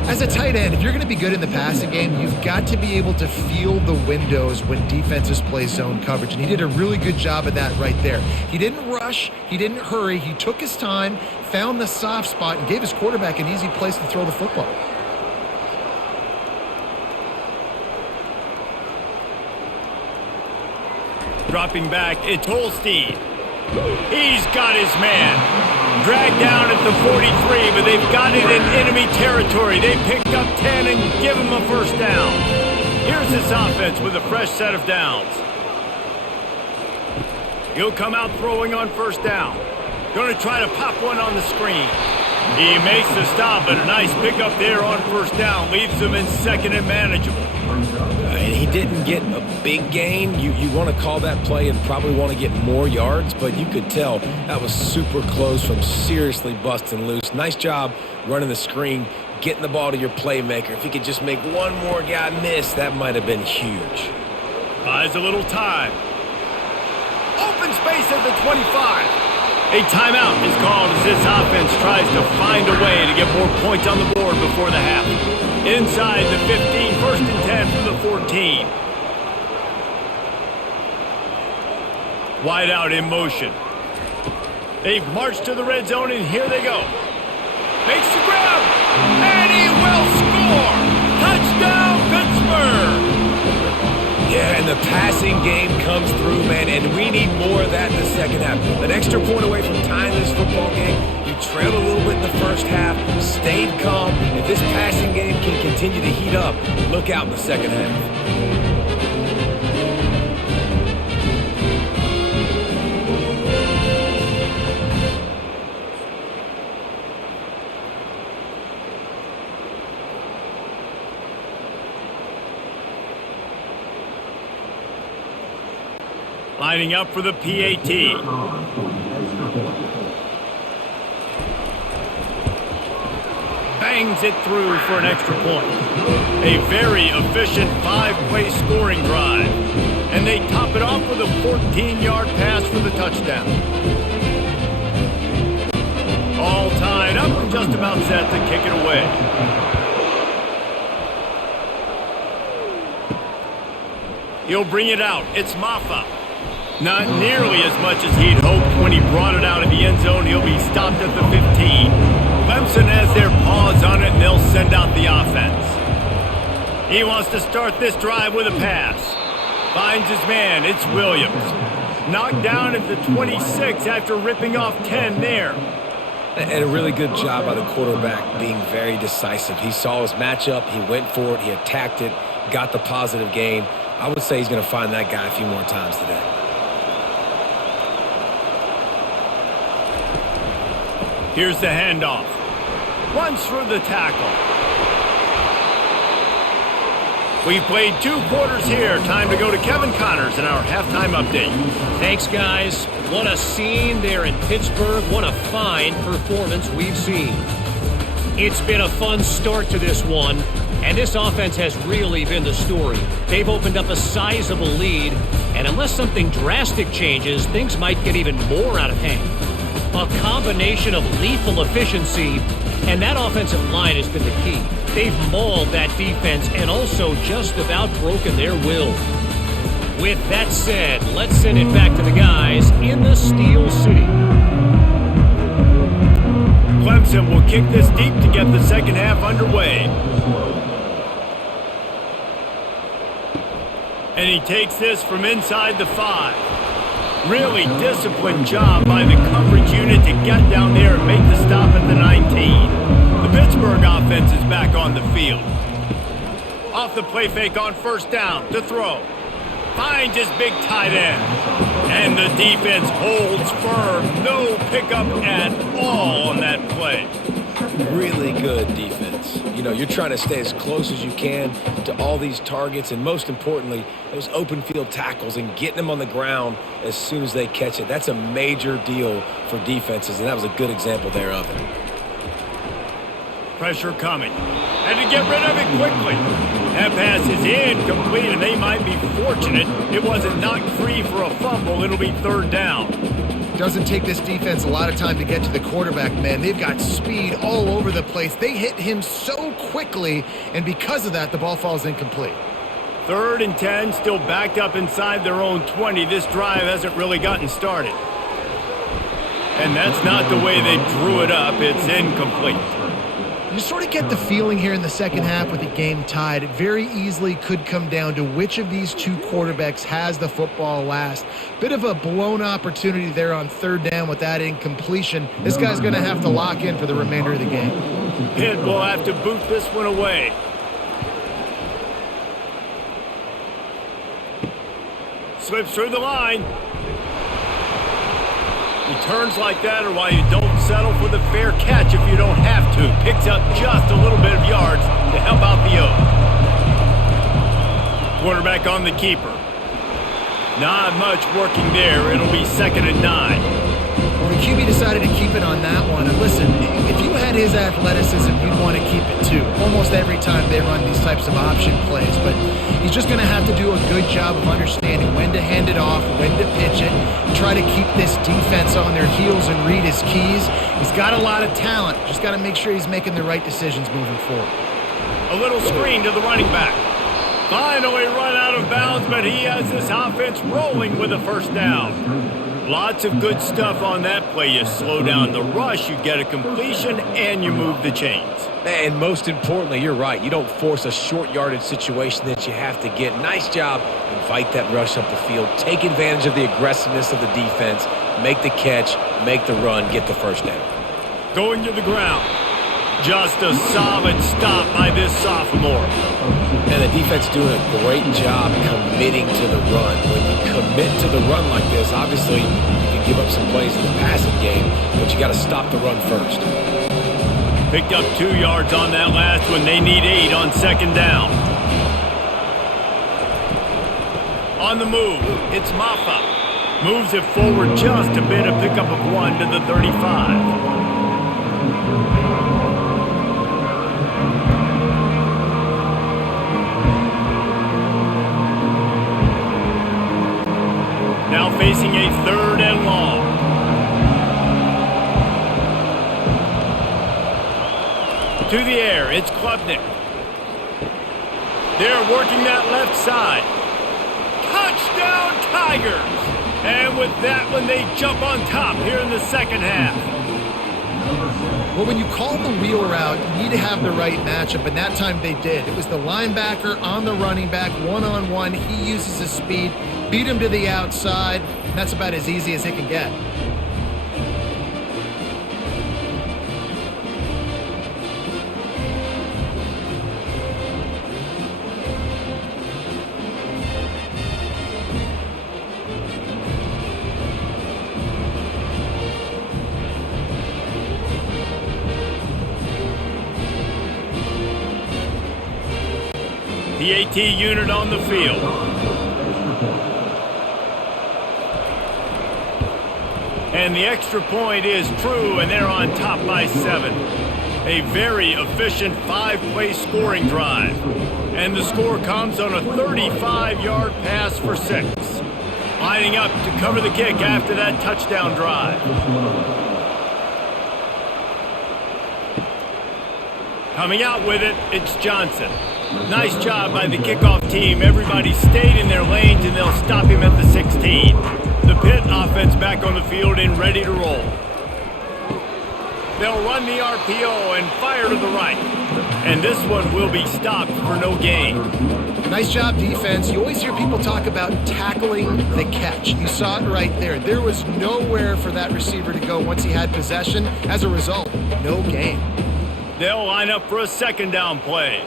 As a tight end, if you're going to be good in the passing game, you've got to be able to feel the windows when defenses play zone coverage, and he did a really good job of that right there. He didn't rush, he didn't hurry, he took his time, found the soft spot, and gave his quarterback an easy place to throw the football. Dropping back, it's Holstein. He's got his man. Dragged down at the 43, but they've got it in enemy territory. They picked up 10 and give him a first down. Here's this offense with a fresh set of downs. He'll come out throwing on first down. Going to try to pop one on the screen. He makes the stop, but a nice pickup there on first down. Leaves him in second and manageable. And he didn't get a big gain. You want to call that play and probably want to get more yards, but you could tell that was super close from seriously busting loose. Nice job running the screen, getting the ball to your playmaker. If he could just make one more guy miss, that might have been huge. Buys a little time. Open space at the 25. A timeout is called as this offense tries to find a way to get more points on the board before the half. Inside the 15, first and 10 from the 14. Wide out in motion. They've marched to the red zone, and here they go. Makes the grab, and he will score! Touchdown, Pittsburgh! Yeah, and the passing game comes through, man, and we need more of that in the second half. An extra point away from tying this football game. You trailed a little bit in the first half, stayed calm. If this passing game can continue to heat up, look out in the second half. Lining up for the PAT. Bangs it through for an extra point. A very efficient 5-play scoring drive. And they top it off with a 14-yard pass for the touchdown. All tied up and just about set to kick it away. He'll bring it out. It's Maffa. Not nearly as much as he'd hoped when he brought it out of the end zone. He'll be stopped at the 15. Clemson has their paws on it, and they'll send out the offense. He wants to start this drive with a pass. Finds his man. It's Williams. Knocked down at the 26 after ripping off 10 there. And a really good job by the quarterback being very decisive. He saw his matchup. He went for it. He attacked it. Got the positive gain. I would say he's going to find that guy a few more times today. Here's the handoff. Runs through the tackle. We've played 2 quarters here. Time to go to Kevin Connors in our halftime update. Thanks, guys. What a scene there in Pittsburgh. What a fine performance we've seen. It's been a fun start to this one, and this offense has really been the story. They've opened up a sizable lead, and unless something drastic changes, things might get even more out of hand. A combination of lethal efficiency, and that offensive line has been the key. they've mauled that defense and also just about broken their will. With that said, let's send it back to the guys in the Steel City. Clemson will kick this deep to get the second half underway. And he takes this from inside the 5. Really disciplined job by the coverage unit to get down there and make the stop at the 19. The Pittsburgh offense is back on the field. Off the play fake on first down to throw. Finds his big tight end. And the defense holds firm. No pickup at all on that play. Really good defense. You know, you're trying to stay as close as you can to all these targets, and most importantly, those open field tackles and getting them on the ground as soon as they catch it. That's a major deal for defenses, and that was a good example there of it. Pressure coming. Had to get rid of it quickly. That pass is incomplete, and they might be fortunate it wasn't knocked free for a fumble. It'll be third down. Doesn't take this defense a lot of time to get to the quarterback, man. They've got speed all over the place. They hit him so quickly, and because of that, the ball falls incomplete. 3rd and 10, still backed up inside their own 20. This drive hasn't really gotten started. And that's not the way they drew it up. It's incomplete. You sort of get the feeling here in the second half with the game tied. It very easily could come down to which of these two quarterbacks has the football last. Bit of a blown opportunity there on 3rd down with that incompletion. This guy's going to have to lock in for the remainder of the game. Pitt will have to boot this one away. Slips through the line. Returns like that are why you don't settle for the fair catch if you don't have to. Picks up just a little bit of yards to help out the O. Quarterback on the keeper. Not much working there. It'll be 2nd and 9. Well, the QB decided to keep it on that one. And listen, if you had his athleticism, you'd want to keep it too. Almost every time they run these types of option plays. But he's just going to have to do a good job of understanding when to hand it off, when to pitch it, try to keep this defense on their heels and read his keys. He's got a lot of talent. Just got to make sure he's making the right decisions moving forward. A little screen to the running back. Finally run out of bounds, but he has this offense rolling with a first down. Lots of good stuff on that play. You slow down the rush, you get a completion, and you move the chains. And most importantly, you're right. You don't force a short yardage situation that you have to get. Nice job. Invite that rush up the field. Take advantage of the aggressiveness of the defense. Make the catch. Make the run. Get the first down. Going to the ground. Just a solid stop by this sophomore. And the defense doing a great job committing to the run. When you commit to the run like this, obviously you can give up some plays in the passing game, but you got to stop the run first. Picked up 2 yards on that last one. They need 8 on 2nd down. On the move, it's Maffa. Moves it forward just a bit, a pickup of 1 to the 35. Now facing a 3rd and long. To the air, it's Klubnik. They're working that left side. Touchdown Tigers! And with that one, they jump on top here in the second half. Well, when you call the wheel route, you need to have the right matchup, and that time they did. It was the linebacker on the running back, one-on-one. He uses his speed, beat him to the outside. That's about as easy as it can get. The AT unit on the field. And the extra point is true, and they're on top by 7. A very efficient 5-play scoring drive. And the score comes on a 35-yard pass for 6. Lining up to cover the kick after that touchdown drive. Coming out with it, it's Johnson. Nice job by the kickoff team. Everybody stayed in their lanes, and they'll stop him at the 16. The Pitt offense back on the field and ready to roll. They'll run the RPO and fire to the right. And this one will be stopped for no gain. Nice job, defense. You always hear people talk about tackling the catch. You saw it right there. There was nowhere for that receiver to go once he had possession. As a result, no gain. They'll line up for a second down play.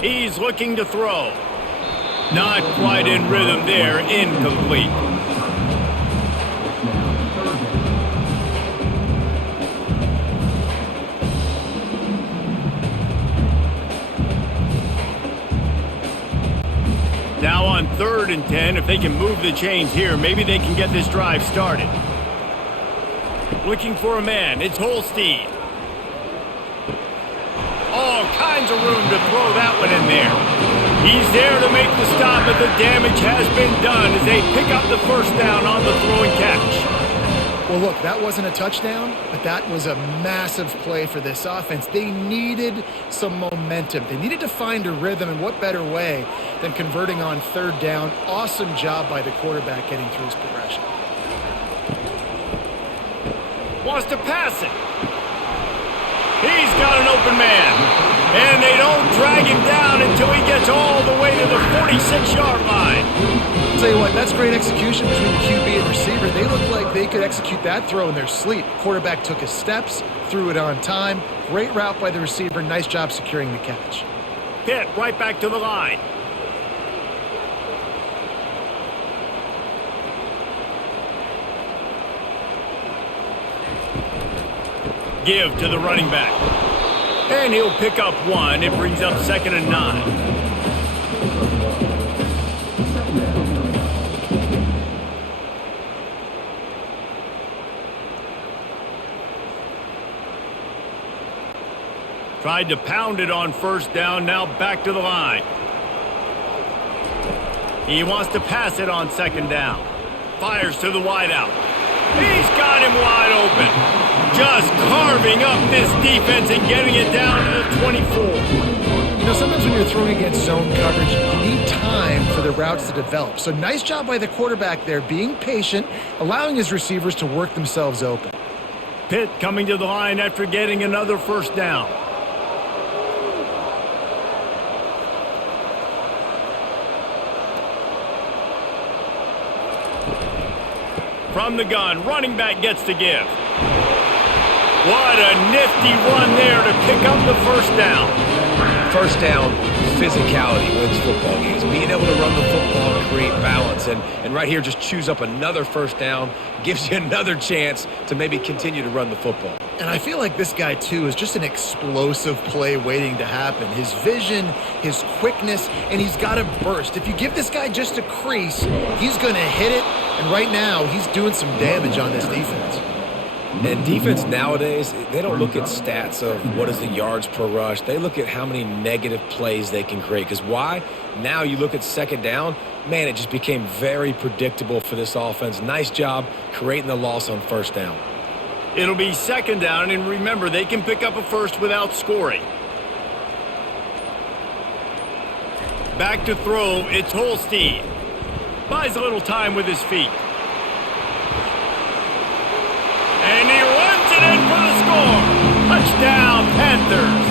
He's looking to throw. Not quite in rhythm there, incomplete. Now on 3rd and 10, if they can move the chains here, maybe they can get this drive started. Looking for a man, it's Holstein. All kinds of room to throw that one in there. He's there to make the stop, but the damage has been done as they pick up the first down on the throw and catch. Well, look, that wasn't a touchdown, but that was a massive play for this offense. They needed some momentum. They needed to find a rhythm, and what better way than converting on 3rd down. Awesome job by the quarterback getting through his progression. Wants to pass it. He's got an open man. And they don't drag him down until he gets all the way to the 46-yard line. I'll tell you what, that's great execution between the QB and receiver. They looked like they could execute that throw in their sleep. Quarterback took his steps, threw it on time. Great route by the receiver. Nice job securing the catch. Pitt right back to the line. Give to the running back. And he'll pick up 1. It brings up 2nd and 9. Tried to pound it on 1st down, now back to the line. He wants to pass it on 2nd down. Fires to the wideout. He's got him wide open. Just carving up this defense and getting it down to the 24. You know, sometimes when you're throwing against zone coverage, you need time for the routes to develop. So nice job by the quarterback there, being patient, allowing his receivers to work themselves open. Pitt coming to the line after getting another 1st down. From the gun, running back gets to give. What a nifty run there to pick up the 1st down. 1st down, physicality wins football games. Being able to run the football and create balance. And right here, just choose up another 1st down. Gives you another chance to maybe continue to run the football. And I feel like this guy, too, is just an explosive play waiting to happen. His vision, his quickness, and he's got a burst. If you give this guy just a crease, he's going to hit it. And right now, he's doing some damage on this defense. And defense nowadays, they don't look at stats of what is the yards per rush. They look at how many negative plays they can create. Because why? Now you look at 2nd down, man, it just became very predictable for this offense. Nice job creating the loss on 1st down. It'll be 2nd down, and remember, they can pick up a first without scoring. Back to throw, it's Holstein. Buys a little time with his feet. And he runs it in for the score. Touchdown, Panthers.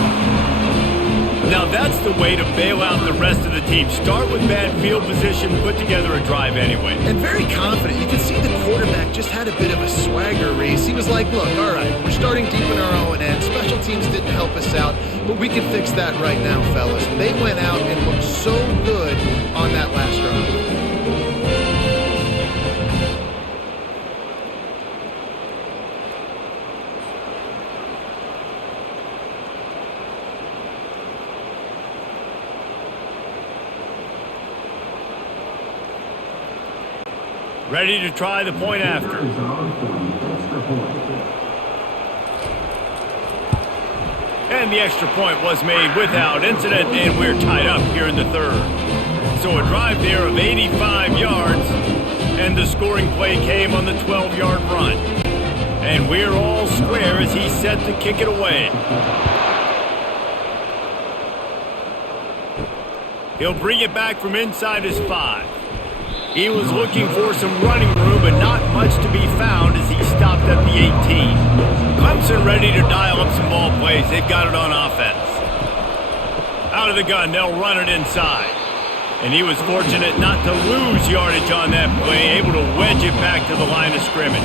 Now that's the way to bail out the rest of the team. Start with bad field position, put together a drive anyway. And very confident. You can see the quarterback just had a bit of a swagger race. He was like, look, all right, we're starting deep in our own end. Special teams didn't help us out, but we can fix that right now, fellas. They went out and looked so good on that last drive. Ready to try the point after. And the extra point was made without incident, and we're tied up here in the 3rd. So a drive there of 85 yards, and the scoring play came on the 12-yard run. And we're all square as he's set to kick it away. He'll bring it back from inside his 5. He was looking for some running room, but not much to be found as he stopped at the 18. Clemson ready to dial up some ball plays. They've got it on offense. Out of the gun, they'll run it inside. And he was fortunate not to lose yardage on that play, able to wedge it back to the line of scrimmage.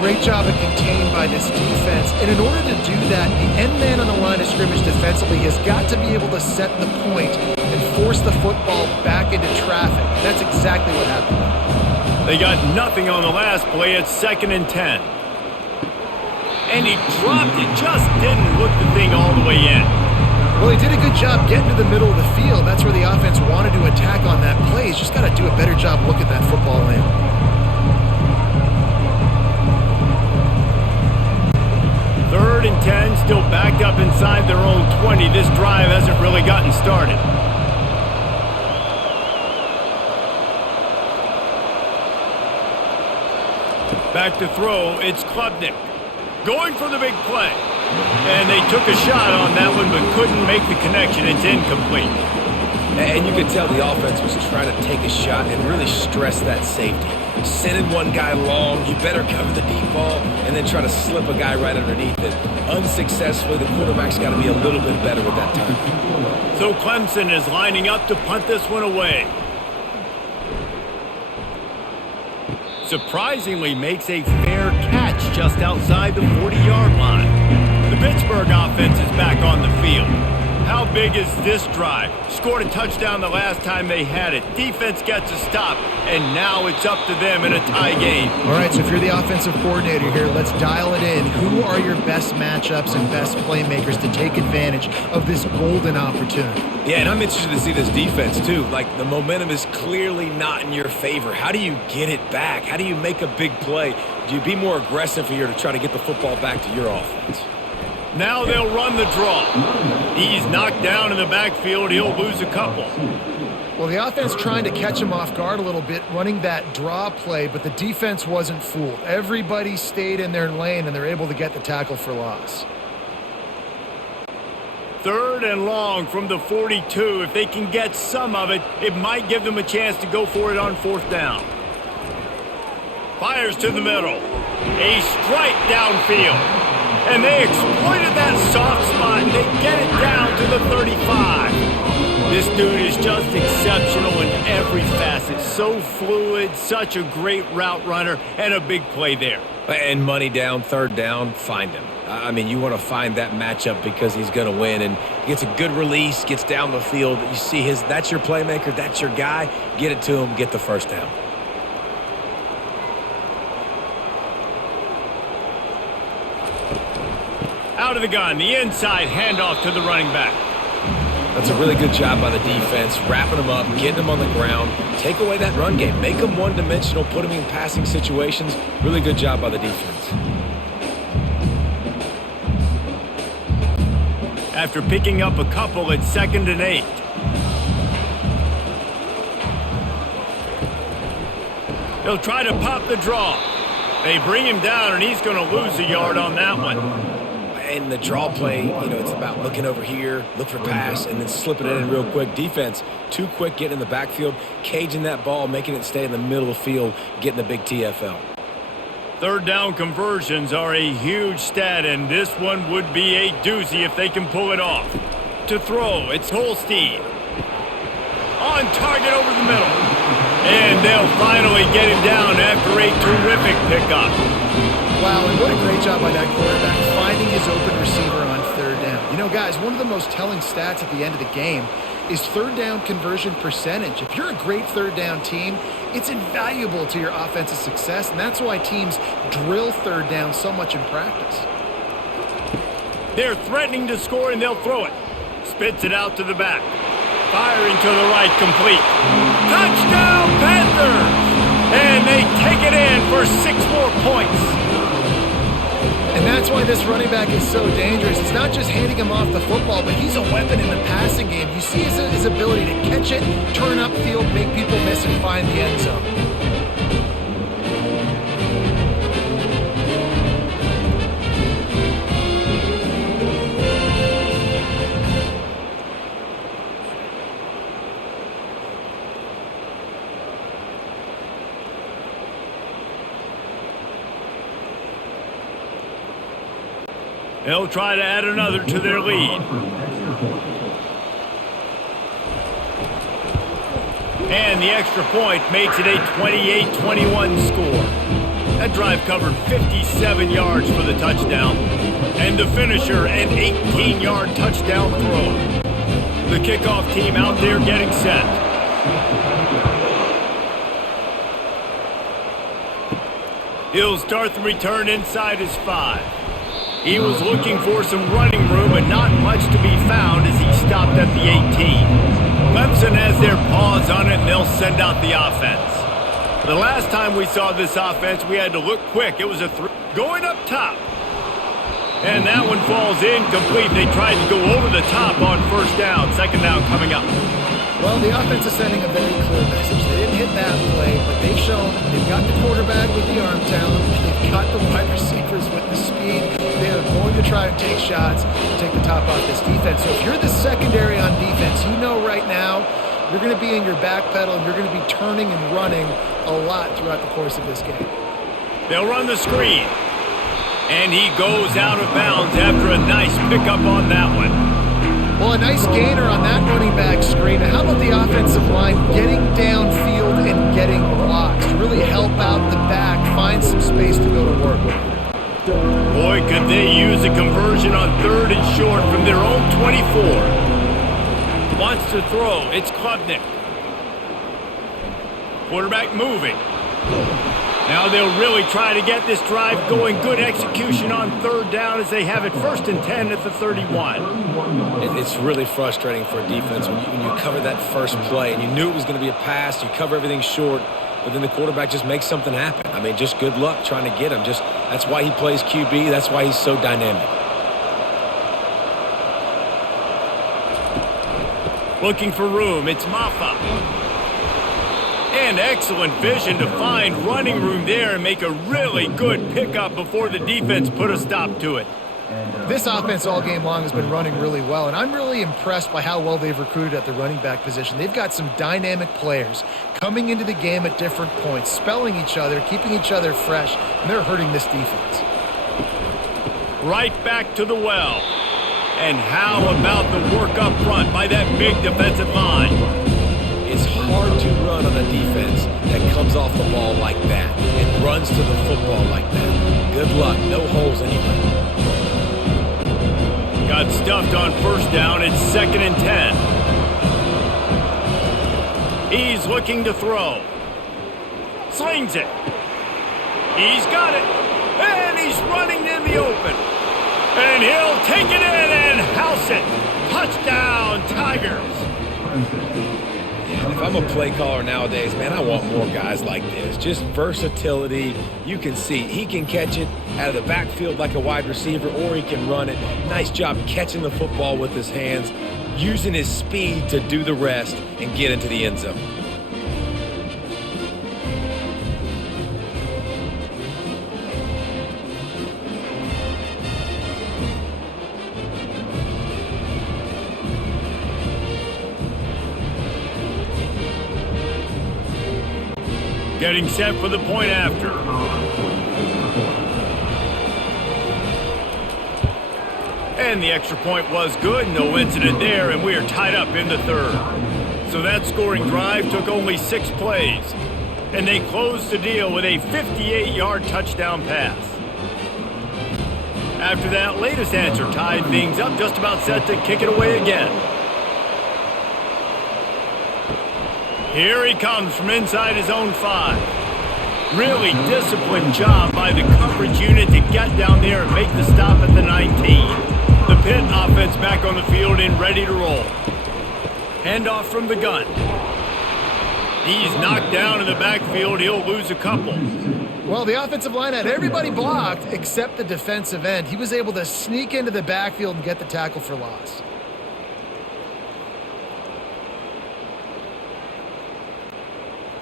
Great job of contained by this defense. And in order to do that, the end man on the line of scrimmage defensively has got to be able to set the point and force the football back into traffic. That's exactly what happened. They got nothing on the last play. It's 2nd and 10. And he dropped it, just didn't look the thing all the way in. Well, he did a good job getting to the middle of the field. That's where the offense wanted to attack on that play. He's just got to do a better job looking that football in. Third and 10, still backed up inside their own 20. This drive hasn't really gotten started. Back to throw, it's Klubnik. Going for the big play. And they took a shot on that one, but couldn't make the connection. It's incomplete. And you could tell the offense was trying to take a shot and really stress that safety. Sending one guy long, you better cover the deep ball, and then try to slip a guy right underneath it. Unsuccessfully, the quarterback's got to be a little bit better with that time. So Clemson is lining up to punt this one away. Surprisingly makes a fair catch just outside the 40-yard line. The Pittsburgh offense is back on the field. How big is this drive? Scored a touchdown the last time they had it. Defense gets a stop, and now it's up to them in a tie game. All right, so if you're the offensive coordinator here, let's dial it in. Who are your best matchups and best playmakers to take advantage of this golden opportunity? Yeah, and I'm interested to see this defense, too. Like, the momentum is clearly not in your favor. How do you get it back? How do you make a big play? Do you be more aggressive here to try to get the football back to your offense? Now they'll run the draw. He's knocked down in the backfield. He'll lose a couple. Well, the offense trying to catch him off guard a little bit, running that draw play, but the defense wasn't fooled. Everybody stayed in their lane, and they're able to get the tackle for loss. 3rd and long from the 42. If they can get some of it, it might give them a chance to go for it on 4th down. Fires to the middle. A strike downfield. And they exploited that soft spot, and they get it down to the 35. This dude is just exceptional in every facet. So fluid, such a great route runner, and a big play there. And money down, 3rd down, find him. I mean, you want to find that matchup because he's going to win, and he gets a good release, gets down the field. You see that's your playmaker, that's your guy. Get it to him, get the 1st down. Out of the gun, the inside handoff to the running back. That's a really good job by the defense, wrapping them up, getting them on the ground, take away that run game, make them one-dimensional, put them in passing situations. Really good job by the defense. After picking up a couple, it's 2nd and 8. They'll try to pop the draw. They bring him down, and he's going to lose a yard on that one. And the draw play, it's about looking over here, look for pass, and then slipping it in real quick. Defense, too quick getting in the backfield, caging that ball, making it stay in the middle of the field, getting the big TFL. 3rd down conversions are a huge stat, and this one would be a doozy if they can pull it off. To throw, it's Holstein. On target over the middle. And they'll finally get him down after a terrific pickup. Wow, and what a great job by that quarterback finding his open receiver on 3rd down. You know, guys, one of the most telling stats at the end of the game is 3rd down conversion percentage. If you're a great 3rd down team, it's invaluable to your offensive success, and that's why teams drill 3rd down so much in practice. They're threatening to score, and they'll throw it. Spits it out to the back. Firing to the right, complete. Touchdown, Panthers! And they take it in for 6 more points. And that's why this running back is so dangerous. It's not just handing him off the football, but he's a weapon in the passing game. You see his ability to catch it, turn upfield, make people miss, and find the end zone. They'll try to add another to their lead. And the extra point makes it a 28-21 score. That drive covered 57 yards for the touchdown. And the finisher, an 18-yard touchdown throw. The kickoff team out there getting set. He'll start the return inside his 5. He was looking for some running room, but not much to be found as he stopped at the 18. Clemson has their paws on it, and they'll send out the offense. The last time we saw this offense, we had to look quick. It was a 3 going up top. And that one falls incomplete. They tried to go over the top on first down. Second down coming up. Well, the offense is sending a very clear message. They didn't hit that play, but they've shown they've got the quarterback with the arm talent. They've got the wide receivers with the speed. They are going to try and take shots to take the top off this defense. So if you're the secondary on defense, you know right now you're going to be in your back pedal and you're going to be turning and running a lot throughout the course of this game. They'll run the screen. And he goes out of bounds after a nice pickup on that one. Well, a nice gainer on that running back screen. Now, how about the offensive line getting downfield and getting blocks to really help out the back, find some space to go to work? Boy, could they use a conversion on 3rd and short from their own 24. Wants to throw. It's Klubnik. Quarterback moving. Now they'll really try to get this drive going. Good execution on 3rd down as they have it 1st and 10 at the 31. It's really frustrating for a defense when you cover that first play and you knew it was going to be a pass. You cover everything short, but then the quarterback just makes something happen. I mean, just good luck trying to get him. That's why he plays QB. That's why he's so dynamic. Looking for room. It's Maffa. And excellent vision to find running room there and make a really good pickup before the defense put a stop to it. This offense all game long has been running really well, and I'm really impressed by how well they've recruited at the running back position. They've got some dynamic players coming into the game at different points, spelling each other, keeping each other fresh, and they're hurting this defense. Right back to the well. And how about the work up front by that big defensive line? It's hard to run on a defense that comes off the ball like that and runs to the football like that. Good luck. No holes anyway. Got stuffed on 1st down. It's 2nd and 10. He's looking to throw. Slings it. He's got it. And he's running in the open. And he'll take it in and house it. Touchdown, Tigers. If I'm a play caller nowadays, man, I want more guys like this. Just versatility. You can see he can catch it out of the backfield like a wide receiver, or he can run it. Nice job catching the football with his hands, using his speed to do the rest and get into the end zone. Getting set for the point after. And the extra point was good. No incident there, and we are tied up in the 3rd. So that scoring drive took only 6 plays. And they closed the deal with a 58-yard touchdown pass. After that latest answer tied things up, just about set to kick it away again. Here he comes from inside his own 5. Really disciplined job by the coverage unit to get down there and make the stop at the 19. The Pitt offense back on the field and ready to roll. Handoff from the gun. He's knocked down in the backfield. He'll lose a couple. Well, the offensive line had everybody blocked except the defensive end. He was able to sneak into the backfield and get the tackle for loss.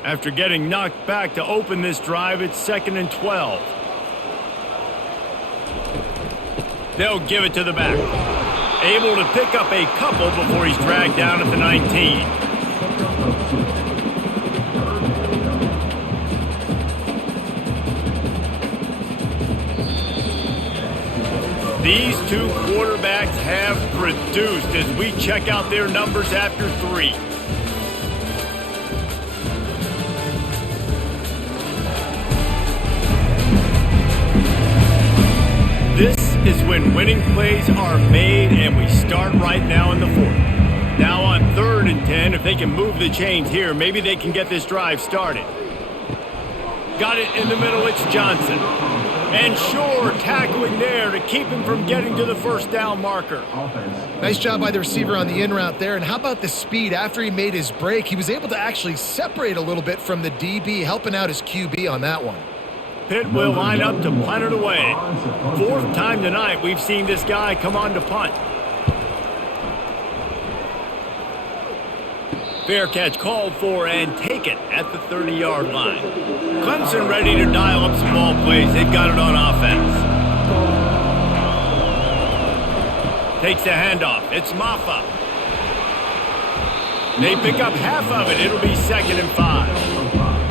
After getting knocked back to open this drive, it's 2nd and 12. They'll give it to the back. Able to pick up a couple before he's dragged down at the 19. These two quarterbacks have produced as we check out their numbers after 3. This is when winning plays are made, and we start right now in the 4th. Now on 3rd and 10, if they can move the chains here, maybe they can get this drive started. Got it in the middle, it's Johnson. And Shore tackling there to keep him from getting to the first down marker. Nice job by the receiver on the in route there. And how about the speed? After he made his break, he was able to actually separate a little bit from the DB, helping out his QB on that one. Pitt will line up to punt it away. 4th time tonight we've seen this guy come on to punt. Fair catch called for and taken at the 30-yard line. Clemson ready to dial up some ball plays. They've got it on offense. Takes the handoff. It's Maffa. They pick up half of it. It'll be 2nd and 5.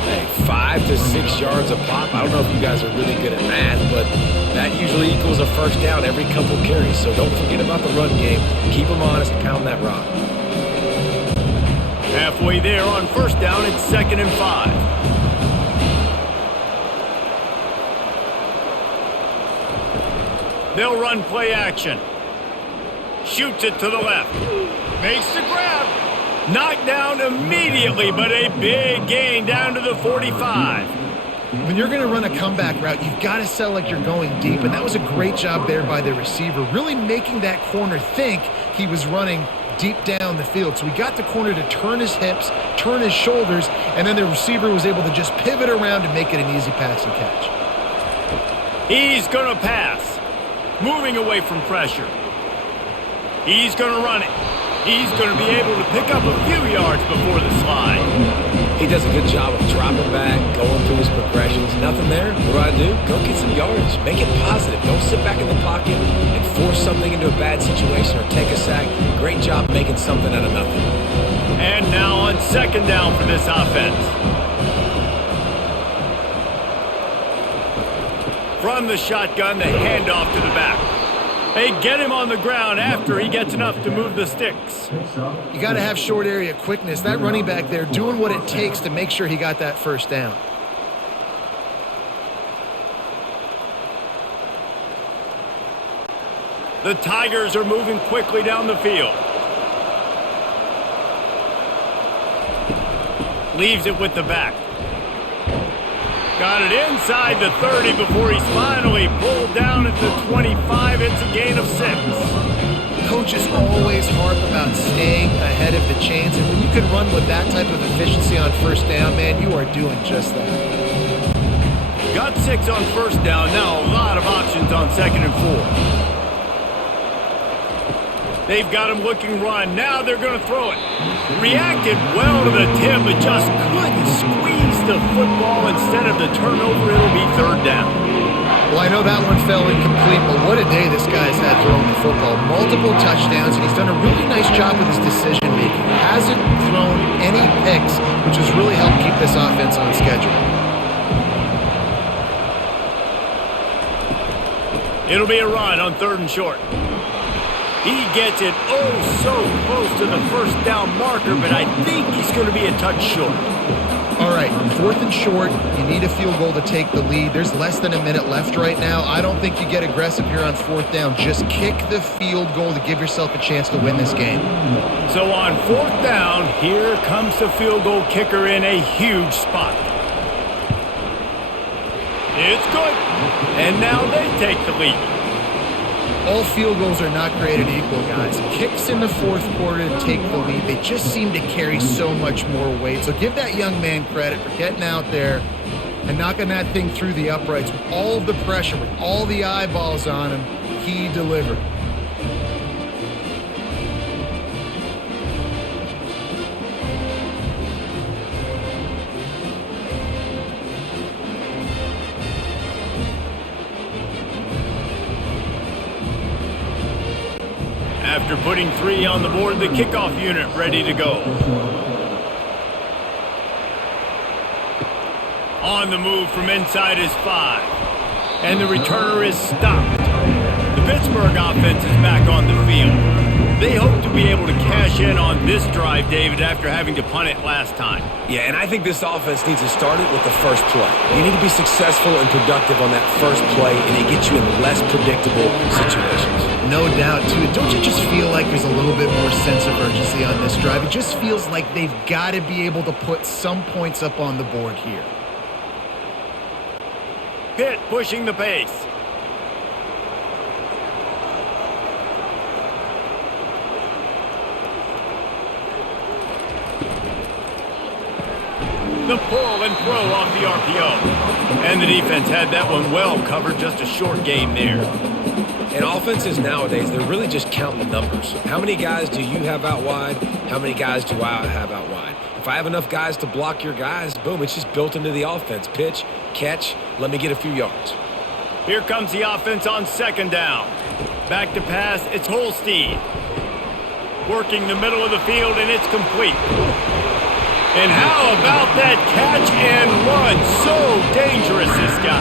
Hey, 5 to 6 yards a pop. I don't know if you guys are really good at math, but that usually equals a first down every couple carries. So don't forget about the run game. Keep them honest, pound that rock. Halfway there on 1st down, it's 2nd and 5. They'll run play action. Shoots it to the left. Makes the grab. Knocked down immediately, but a big gain down to the 45. When you're going to run a comeback route, you've got to sell like you're going deep, and that was a great job there by the receiver, really making that corner think he was running deep down the field. So we got the corner to turn his hips, turn his shoulders, and then the receiver was able to just pivot around and make it an easy pass and catch. He's going to pass, moving away from pressure. He's going to run it. He's going to be able to pick up a few yards before the slide. He does a good job of dropping back, going through his progressions. Nothing there. What do? Go get some yards. Make it positive. Don't sit back in the pocket and force something into a bad situation or take a sack. Great job making something out of nothing. And now on 2nd down for this offense. From the shotgun, the handoff to the back. They get him on the ground after he gets enough to move the sticks. You got to have short area quickness. That running back there doing what it takes to make sure he got that first down. The Tigers are moving quickly down the field. Leaves it with the back. Got it inside the 30 before he's finally pulled down at the 25. It's a gain of 6. Coaches always harp about staying ahead of the chains, and when you can run with that type of efficiency on first down, man, you are doing just that. Got 6 on first down. Now a lot of options on 2nd and 4. They've got him looking run. Now they're going to throw it. Reacted well to the tip, but just couldn't squeeze the football. Instead of the turnover, it'll be 3rd down. Well, I know that one fell incomplete, but what a day this guy's had throwing the football. Multiple touchdowns, and he's done a really nice job with his decision-making. Hasn't thrown any picks, which has really helped keep this offense on schedule. It'll be a run on 3rd and short. He gets it so close to the first down marker, but I think he's going to be a touch short. All right, 4th and short. You need a field goal to take the lead. There's less than a minute left right now. I don't think you get aggressive here on 4th down. Just kick the field goal to give yourself a chance to win this game. So on 4th down, here comes the field goal kicker in a huge spot. It's good. And now they take the lead. All field goals are not created equal, guys. Kicks in the 4th quarter to take the lead. They just seem to carry so much more weight. So give that young man credit for getting out there and knocking that thing through the uprights with all of the pressure, with all the eyeballs on him. He delivered. After putting 3 on the board, the kickoff unit ready to go. On the move from inside his 5. And the returner is stopped. The Pittsburgh offense is back on the field. They hope to be able to cash in on this drive, David, after having to punt it last time. Yeah, and I think this offense needs to start it with the first play. You need to be successful and productive on that first play, and it gets you in less predictable situations. No doubt, too. Don't you just feel like there's a little bit more sense of urgency on this drive? It just feels like they've got to be able to put some points up on the board here. Pitt pushing the pace. The pull and throw off the RPO. And the defense had that one well covered, just a short game there. And offenses nowadays, they're really just counting numbers. How many guys do you have out wide? How many guys do I have out wide? If I have enough guys to block your guys, boom, it's just built into the offense. Pitch, catch, let me get a few yards. Here comes the offense on second down. Back to pass, it's Holstein. Working the middle of the field, and it's complete. And how about that catch and run? So dangerous, this guy.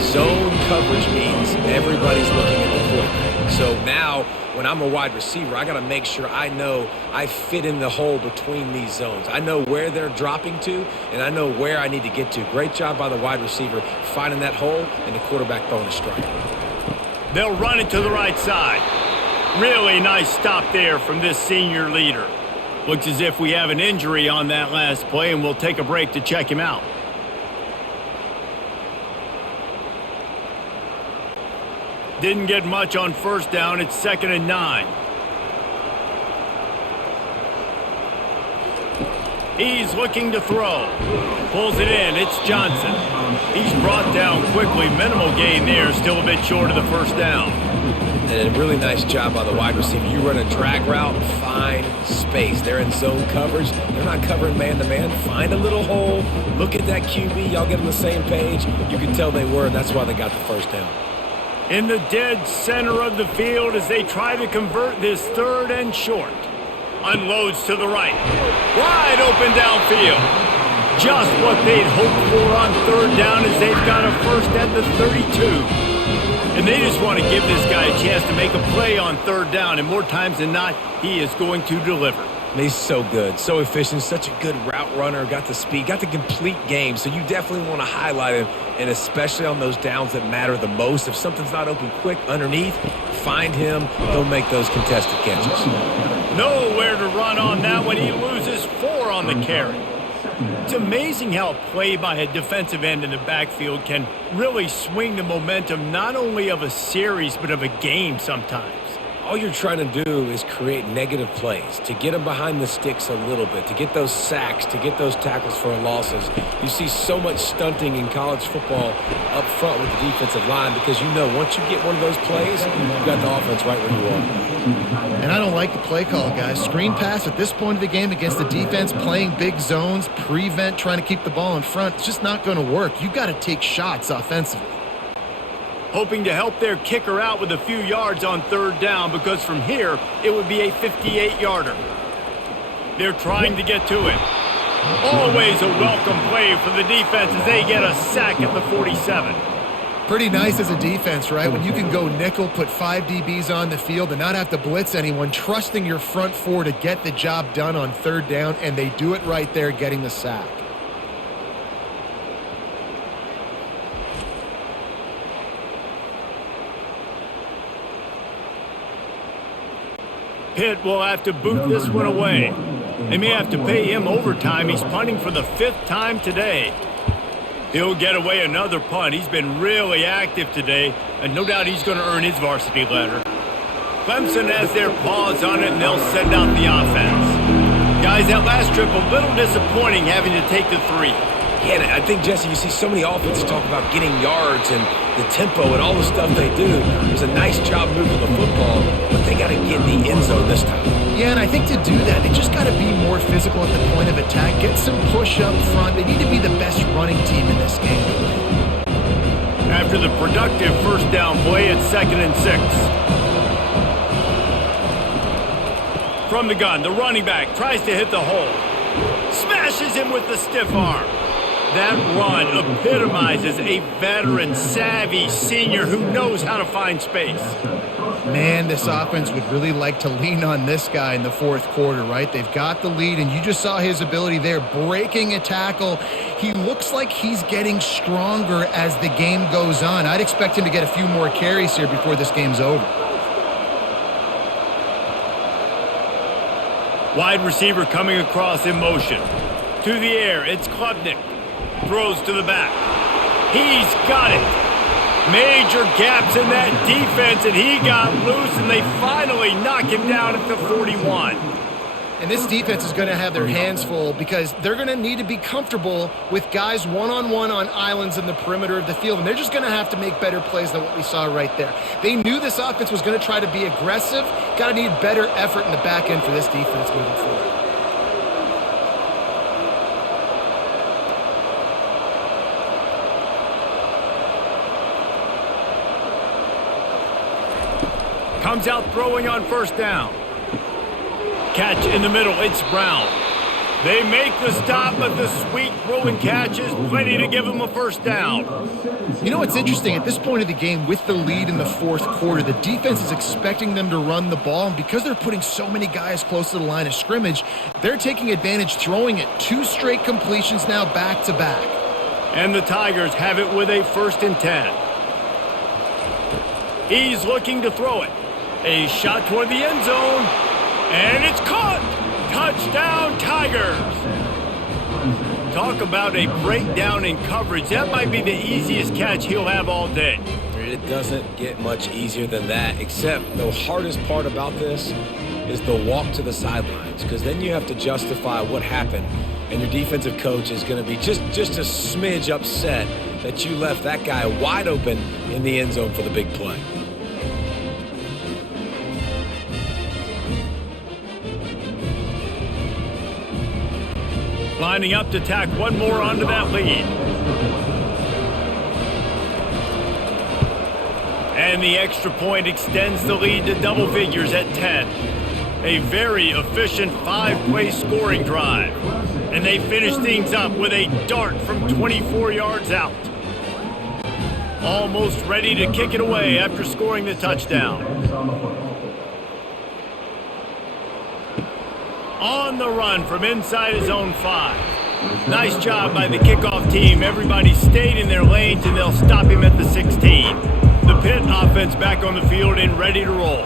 Zone coverage means everybody's looking at the quarterback. So now, when I'm a wide receiver, I got to make sure I know I fit in the hole between these zones. I know where they're dropping to, and I know where I need to get to. Great job by the wide receiver finding that hole, and the quarterback throwing a strike. They'll run it to the right side. Really nice stop there from this senior leader. Looks as if we have an injury on that last play, and we'll take a break to check him out. Didn't get much on first down. It's 2nd and 9. He's looking to throw. Pulls it in. It's Johnson. He's brought down quickly. Minimal gain there. Still a bit short of the first down. And a really nice job by the wide receiver. You run a drag route, find space. They're in zone coverage. They're not covering man-to-man. Find a little hole. Look at that QB. Y'all get on the same page. You can tell they were, and that's why they got the first down. In the dead center of the field as they try to convert this 3rd and short. Unloads to the right. Wide open downfield. Just what they'd hoped for on 3rd down as they've got a first at the 32. And they just want to give this guy a chance to make a play on 3rd down. And more times than not, he is going to deliver. And he's so good, so efficient, such a good route runner, got the speed, got the complete game. So you definitely want to highlight him, and especially on those downs that matter the most. If something's not open quick underneath, find him. He'll make those contested catches. Nowhere to run on that one. He loses 4 on the carry. It's amazing how a play by a defensive end in the backfield can really swing the momentum not only of a series but of a game sometimes. All you're trying to do is create negative plays, to get them behind the sticks a little bit, to get those sacks, to get those tackles for losses. You see so much stunting in college football up front with the defensive line because you know once you get one of those plays, you've got the offense right where you are. And I don't like the play call, guys. Screen pass at this point of the game against the defense, playing big zones, prevent, trying to keep the ball in front. It's just not going to work. You've got to take shots offensively. Hoping to help their kicker out with a few yards on 3rd down because from here, it would be a 58-yarder. They're trying to get to it. Always a welcome play for the defense as they get a sack at the 47. Pretty nice as a defense, right? When you can go nickel, put 5 DBs on the field and not have to blitz anyone, trusting your front 4 to get the job done on 3rd down, and they do it right there, getting the sack. Pitt will have to boot this one away. They may have to pay him overtime. He's punting for the 5th time today. He'll get away another punt. He's been really active today, and no doubt he's going to earn his varsity letter. Clemson has their paws on it, and they'll send out the offense. Guys, that last trip, a little disappointing having to take the 3. Yeah, and I think, Jesse, you see so many offenses talk about getting yards and the tempo and all the stuff they do. It was a nice job moving the football, but they got to get in the end zone this time. Yeah, and I think to do that, they just got to be more physical at the point of attack, get some push up front. They need to be the best running team in this game. After the productive first down play, it's 2nd and 6. From the gun, the running back tries to hit the hole. Smashes him with the stiff arm. That run epitomizes a veteran, savvy senior who knows how to find space. Man, this offense would really like to lean on this guy in the fourth quarter, right? They've got the lead, and you just saw his ability there, breaking a tackle. He looks like he's getting stronger as the game goes on. I'd expect him to get a few more carries here before this game's over. Wide receiver coming across in motion. To the air, it's Klubnik. Throws to the back. He's got it. Major gaps in that defense, and he got loose, and they finally knock him down at the 41. And this defense is going to have their hands full because they're going to need to be comfortable with guys one-on-one on islands in the perimeter of the field, and they're just going to have to make better plays than what we saw right there. They knew this offense was going to try to be aggressive. Got to need better effort in the back end for this defense moving forward. Comes out throwing on first down. Catch in the middle, it's Brown. They make the stop, but the sweet throw and catch is plenty to give them a first down. You know what's interesting? At this point of the game, with the lead in the fourth quarter, the defense is expecting them to run the ball, and because they're putting so many guys close to the line of scrimmage, they're taking advantage, throwing it 2 straight completions now back-to-back. And the Tigers have it with a 1st and 10. He's looking to throw it. A shot toward the end zone, and it's caught! Touchdown, Tigers! Talk about a breakdown in coverage. That might be the easiest catch he'll have all day. It doesn't get much easier than that, except the hardest part about this is the walk to the sidelines, because then you have to justify what happened, and your defensive coach is going to be just a smidge upset that you left that guy wide open in the end zone for the big play. Lining up to tack one more onto that lead. And the extra point extends the lead to double figures at 10. A very efficient 5-play scoring drive. And they finish things up with a dart from 24 yards out. Almost ready to kick it away after scoring the touchdown. On the run from inside his own 5. Nice job by the kickoff team. Everybody stayed in their lanes, and they'll stop him at the 16. The Pitt offense back on the field and ready to roll.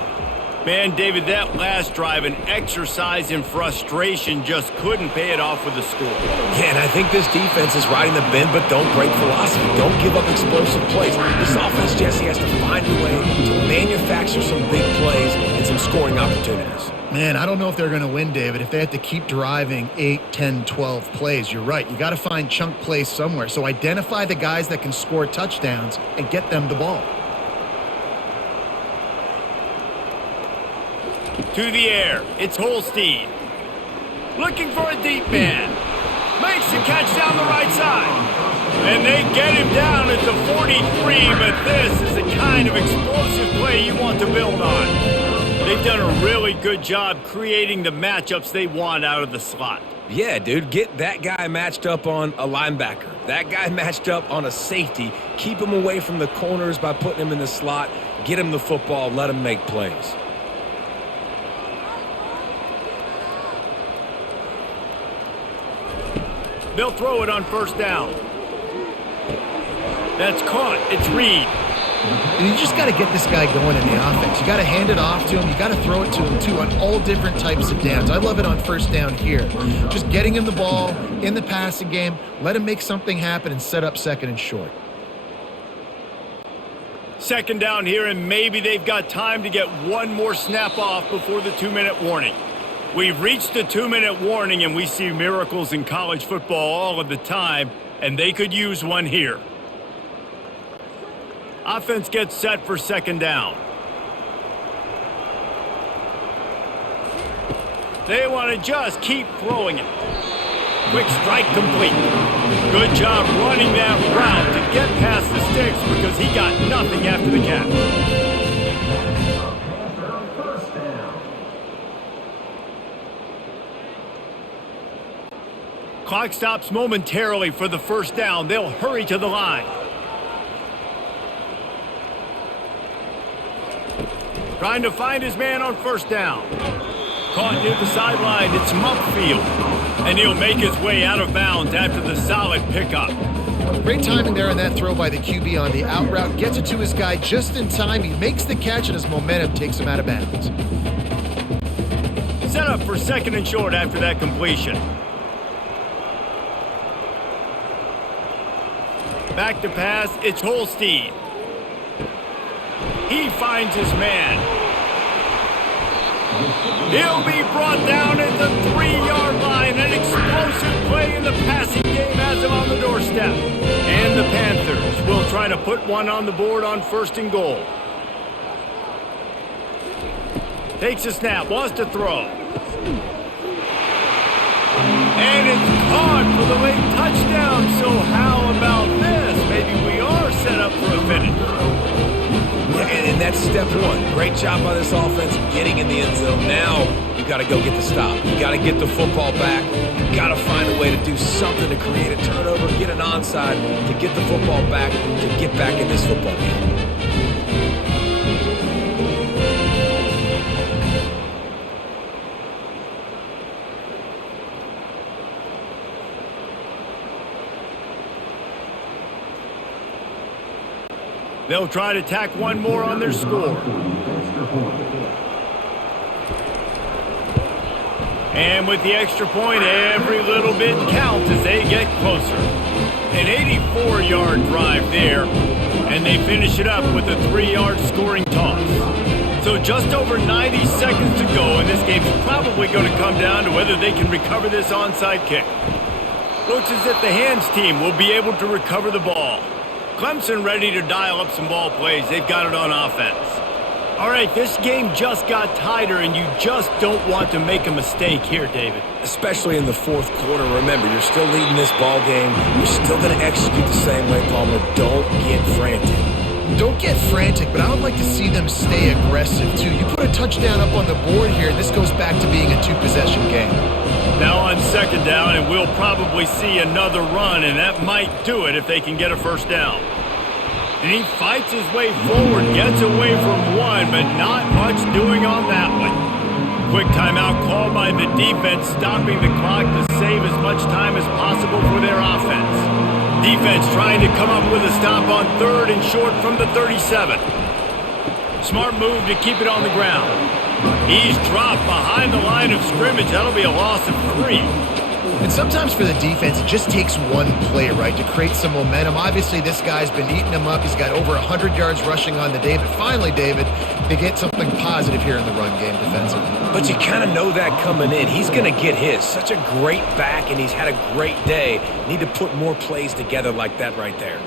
Man, David, that last drive, an exercise in frustration, just couldn't pay it off with the score. Yeah, and I think this defense is riding the bend but don't break philosophy. Don't give up explosive plays. This offense, Jesse, has to find a way to manufacture some big plays and some scoring opportunities. Man, I don't know if they're going to win, David, if they have to keep driving 8, 10, 12 plays. You're right. You got to find chunk plays somewhere. So identify the guys that can score touchdowns and get them the ball. To the air, it's Holstein. Looking for a deep man. Makes the catch down the right side. And they get him down at the 43, but this is the kind of explosive play you want to build on. They've done a really good job creating the matchups they want out of the slot. Yeah, dude, get that guy matched up on a linebacker. That guy matched up on a safety. Keep him away from the corners by putting him in the slot. Get him the football. Let him make plays. They'll throw it on first down. That's caught. It's Reed. And you just got to get this guy going in the offense. You got to hand it off to him. You got to throw it to him, too, on all different types of downs. I love it on first down here. Just getting him the ball in the passing game, let him make something happen and set up 2nd and short. 2nd down here, and maybe they've got time to get one more snap off before the 2-minute warning. We've reached the 2-minute warning, and we see miracles in college football all of the time, and they could use one here. Offense gets set for 2nd down. They want to just keep throwing it. Quick strike complete. Good job running that route to get past the sticks because he got nothing after the catch. Clock stops momentarily for the first down. They'll hurry to the line. Trying to find his man on first down. Caught near the sideline. It's upfield. And he'll make his way out of bounds after the solid pickup. Great timing there on that throw by the QB on the out route. Gets it to his guy just in time. He makes the catch, and his momentum takes him out of bounds. Set up for second and short after that completion. Back to pass, it's Holstein. He finds his man. He'll be brought down at the 3-yard line. An explosive play in the passing game has him on the doorstep. And the Panthers will try to put one on the board on first and goal. Takes a snap, wants to throw. And it's caught for the late touchdown. So how about this? Maybe we are set up for a finish. And that's step one. Great job by this offense getting in the end zone. Now you got to go get the stop. You got to get the football back. You got to find a way to do something to create a turnover, get an onside, to get the football back, to get back in this football game. They'll try to tack one more on their score. And with the extra point, every little bit counts as they get closer. An 84-yard drive there, and they finish it up with a 3-yard scoring toss. So just over 90 seconds to go, and this game's probably going to come down to whether they can recover this onside kick. Looks as if the hands team will be able to recover the ball. Clemson ready to dial up some ball plays. They've got it on offense. All right, this game just got tighter, and you just don't want to make a mistake here, David. Especially in the fourth quarter. Remember, you're still leading this ball game. You're still going to execute the same way, Palmer. Don't get frantic. Don't get frantic, but I would like to see them stay aggressive, too. You put a touchdown up on the board here, and this goes back to being a two-possession game. Now on second down, and we'll probably see another run, and that might do it if they can get a first down. And he fights his way forward, gets away from one, but not much doing on that one. Quick timeout called by the defense, stopping the clock to save as much time as possible for their offense. Defense trying to come up with a stop on third and short from the 37. Smart move to keep it on the ground. He's dropped behind the line of scrimmage. That'll be a loss of 3. And sometimes for the defense, it just takes one play, right, to create some momentum. Obviously, this guy's been eating him up. He's got over 100 yards rushing on the day. But finally, David, they get something positive here in the run game defensively. But you kind of know that coming in. He's going to get his. Such a great back, and he's had a great day. Need to put more plays together like that right there.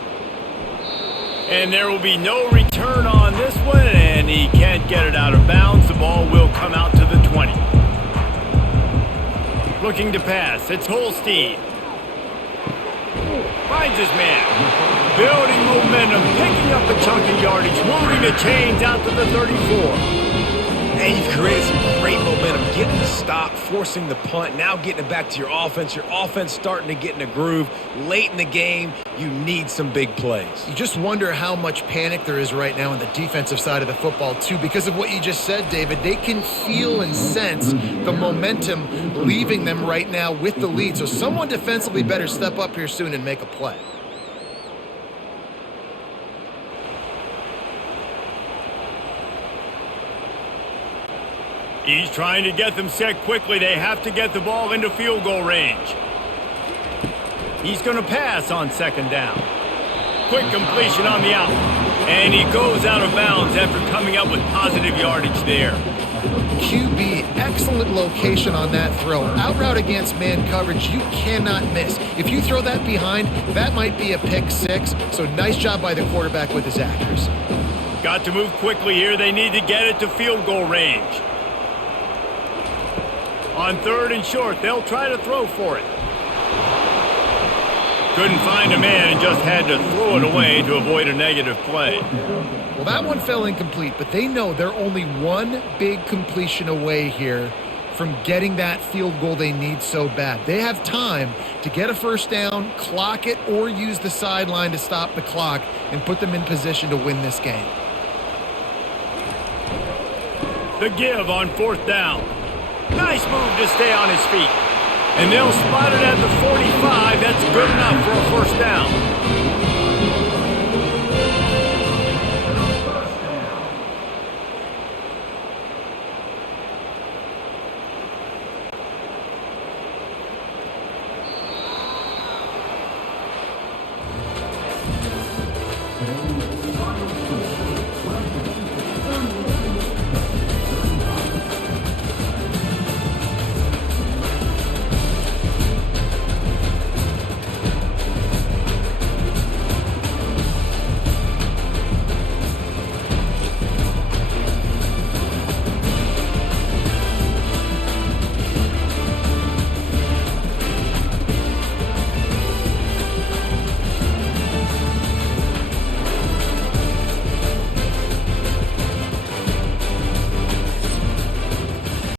And there will be no return on this one, and he can't get it out of bounds. The ball will come out to the 20. Looking to pass, it's Holstein. Finds his man. Building momentum, picking up a chunk of yardage, moving the chains out to the 34. And you've created some great momentum, getting the stop, forcing the punt, now getting it back to your offense. Your offense starting to get in a groove. Late in the game, you need some big plays. You just wonder how much panic there is right now on the defensive side of the football, too. Because of what you just said, David, they can feel and sense the momentum leaving them right now with the lead. So someone defensively better step up here soon and make a play. He's trying to get them set quickly. They have to get the ball into field goal range. He's going to pass on second down. Quick completion on the out. And he goes out of bounds after coming up with positive yardage there. QB, excellent location on that throw. Out route against man coverage, you cannot miss. If you throw that behind, that might be a pick six. So nice job by the quarterback with his accuracy. Got to move quickly here. They need to get it to field goal range. On third and short, they'll try to throw for it. Couldn't find a man and just had to throw it away to avoid a negative play. Well, that one fell incomplete, but they know they're only one big completion away here from getting that field goal they need so bad. They have time to get a first down, clock it, or use the sideline to stop the clock and put them in position to win this game. The give on 4th down. Nice move to stay on his feet. And they'll spot it at the 45. That's good enough for a first down.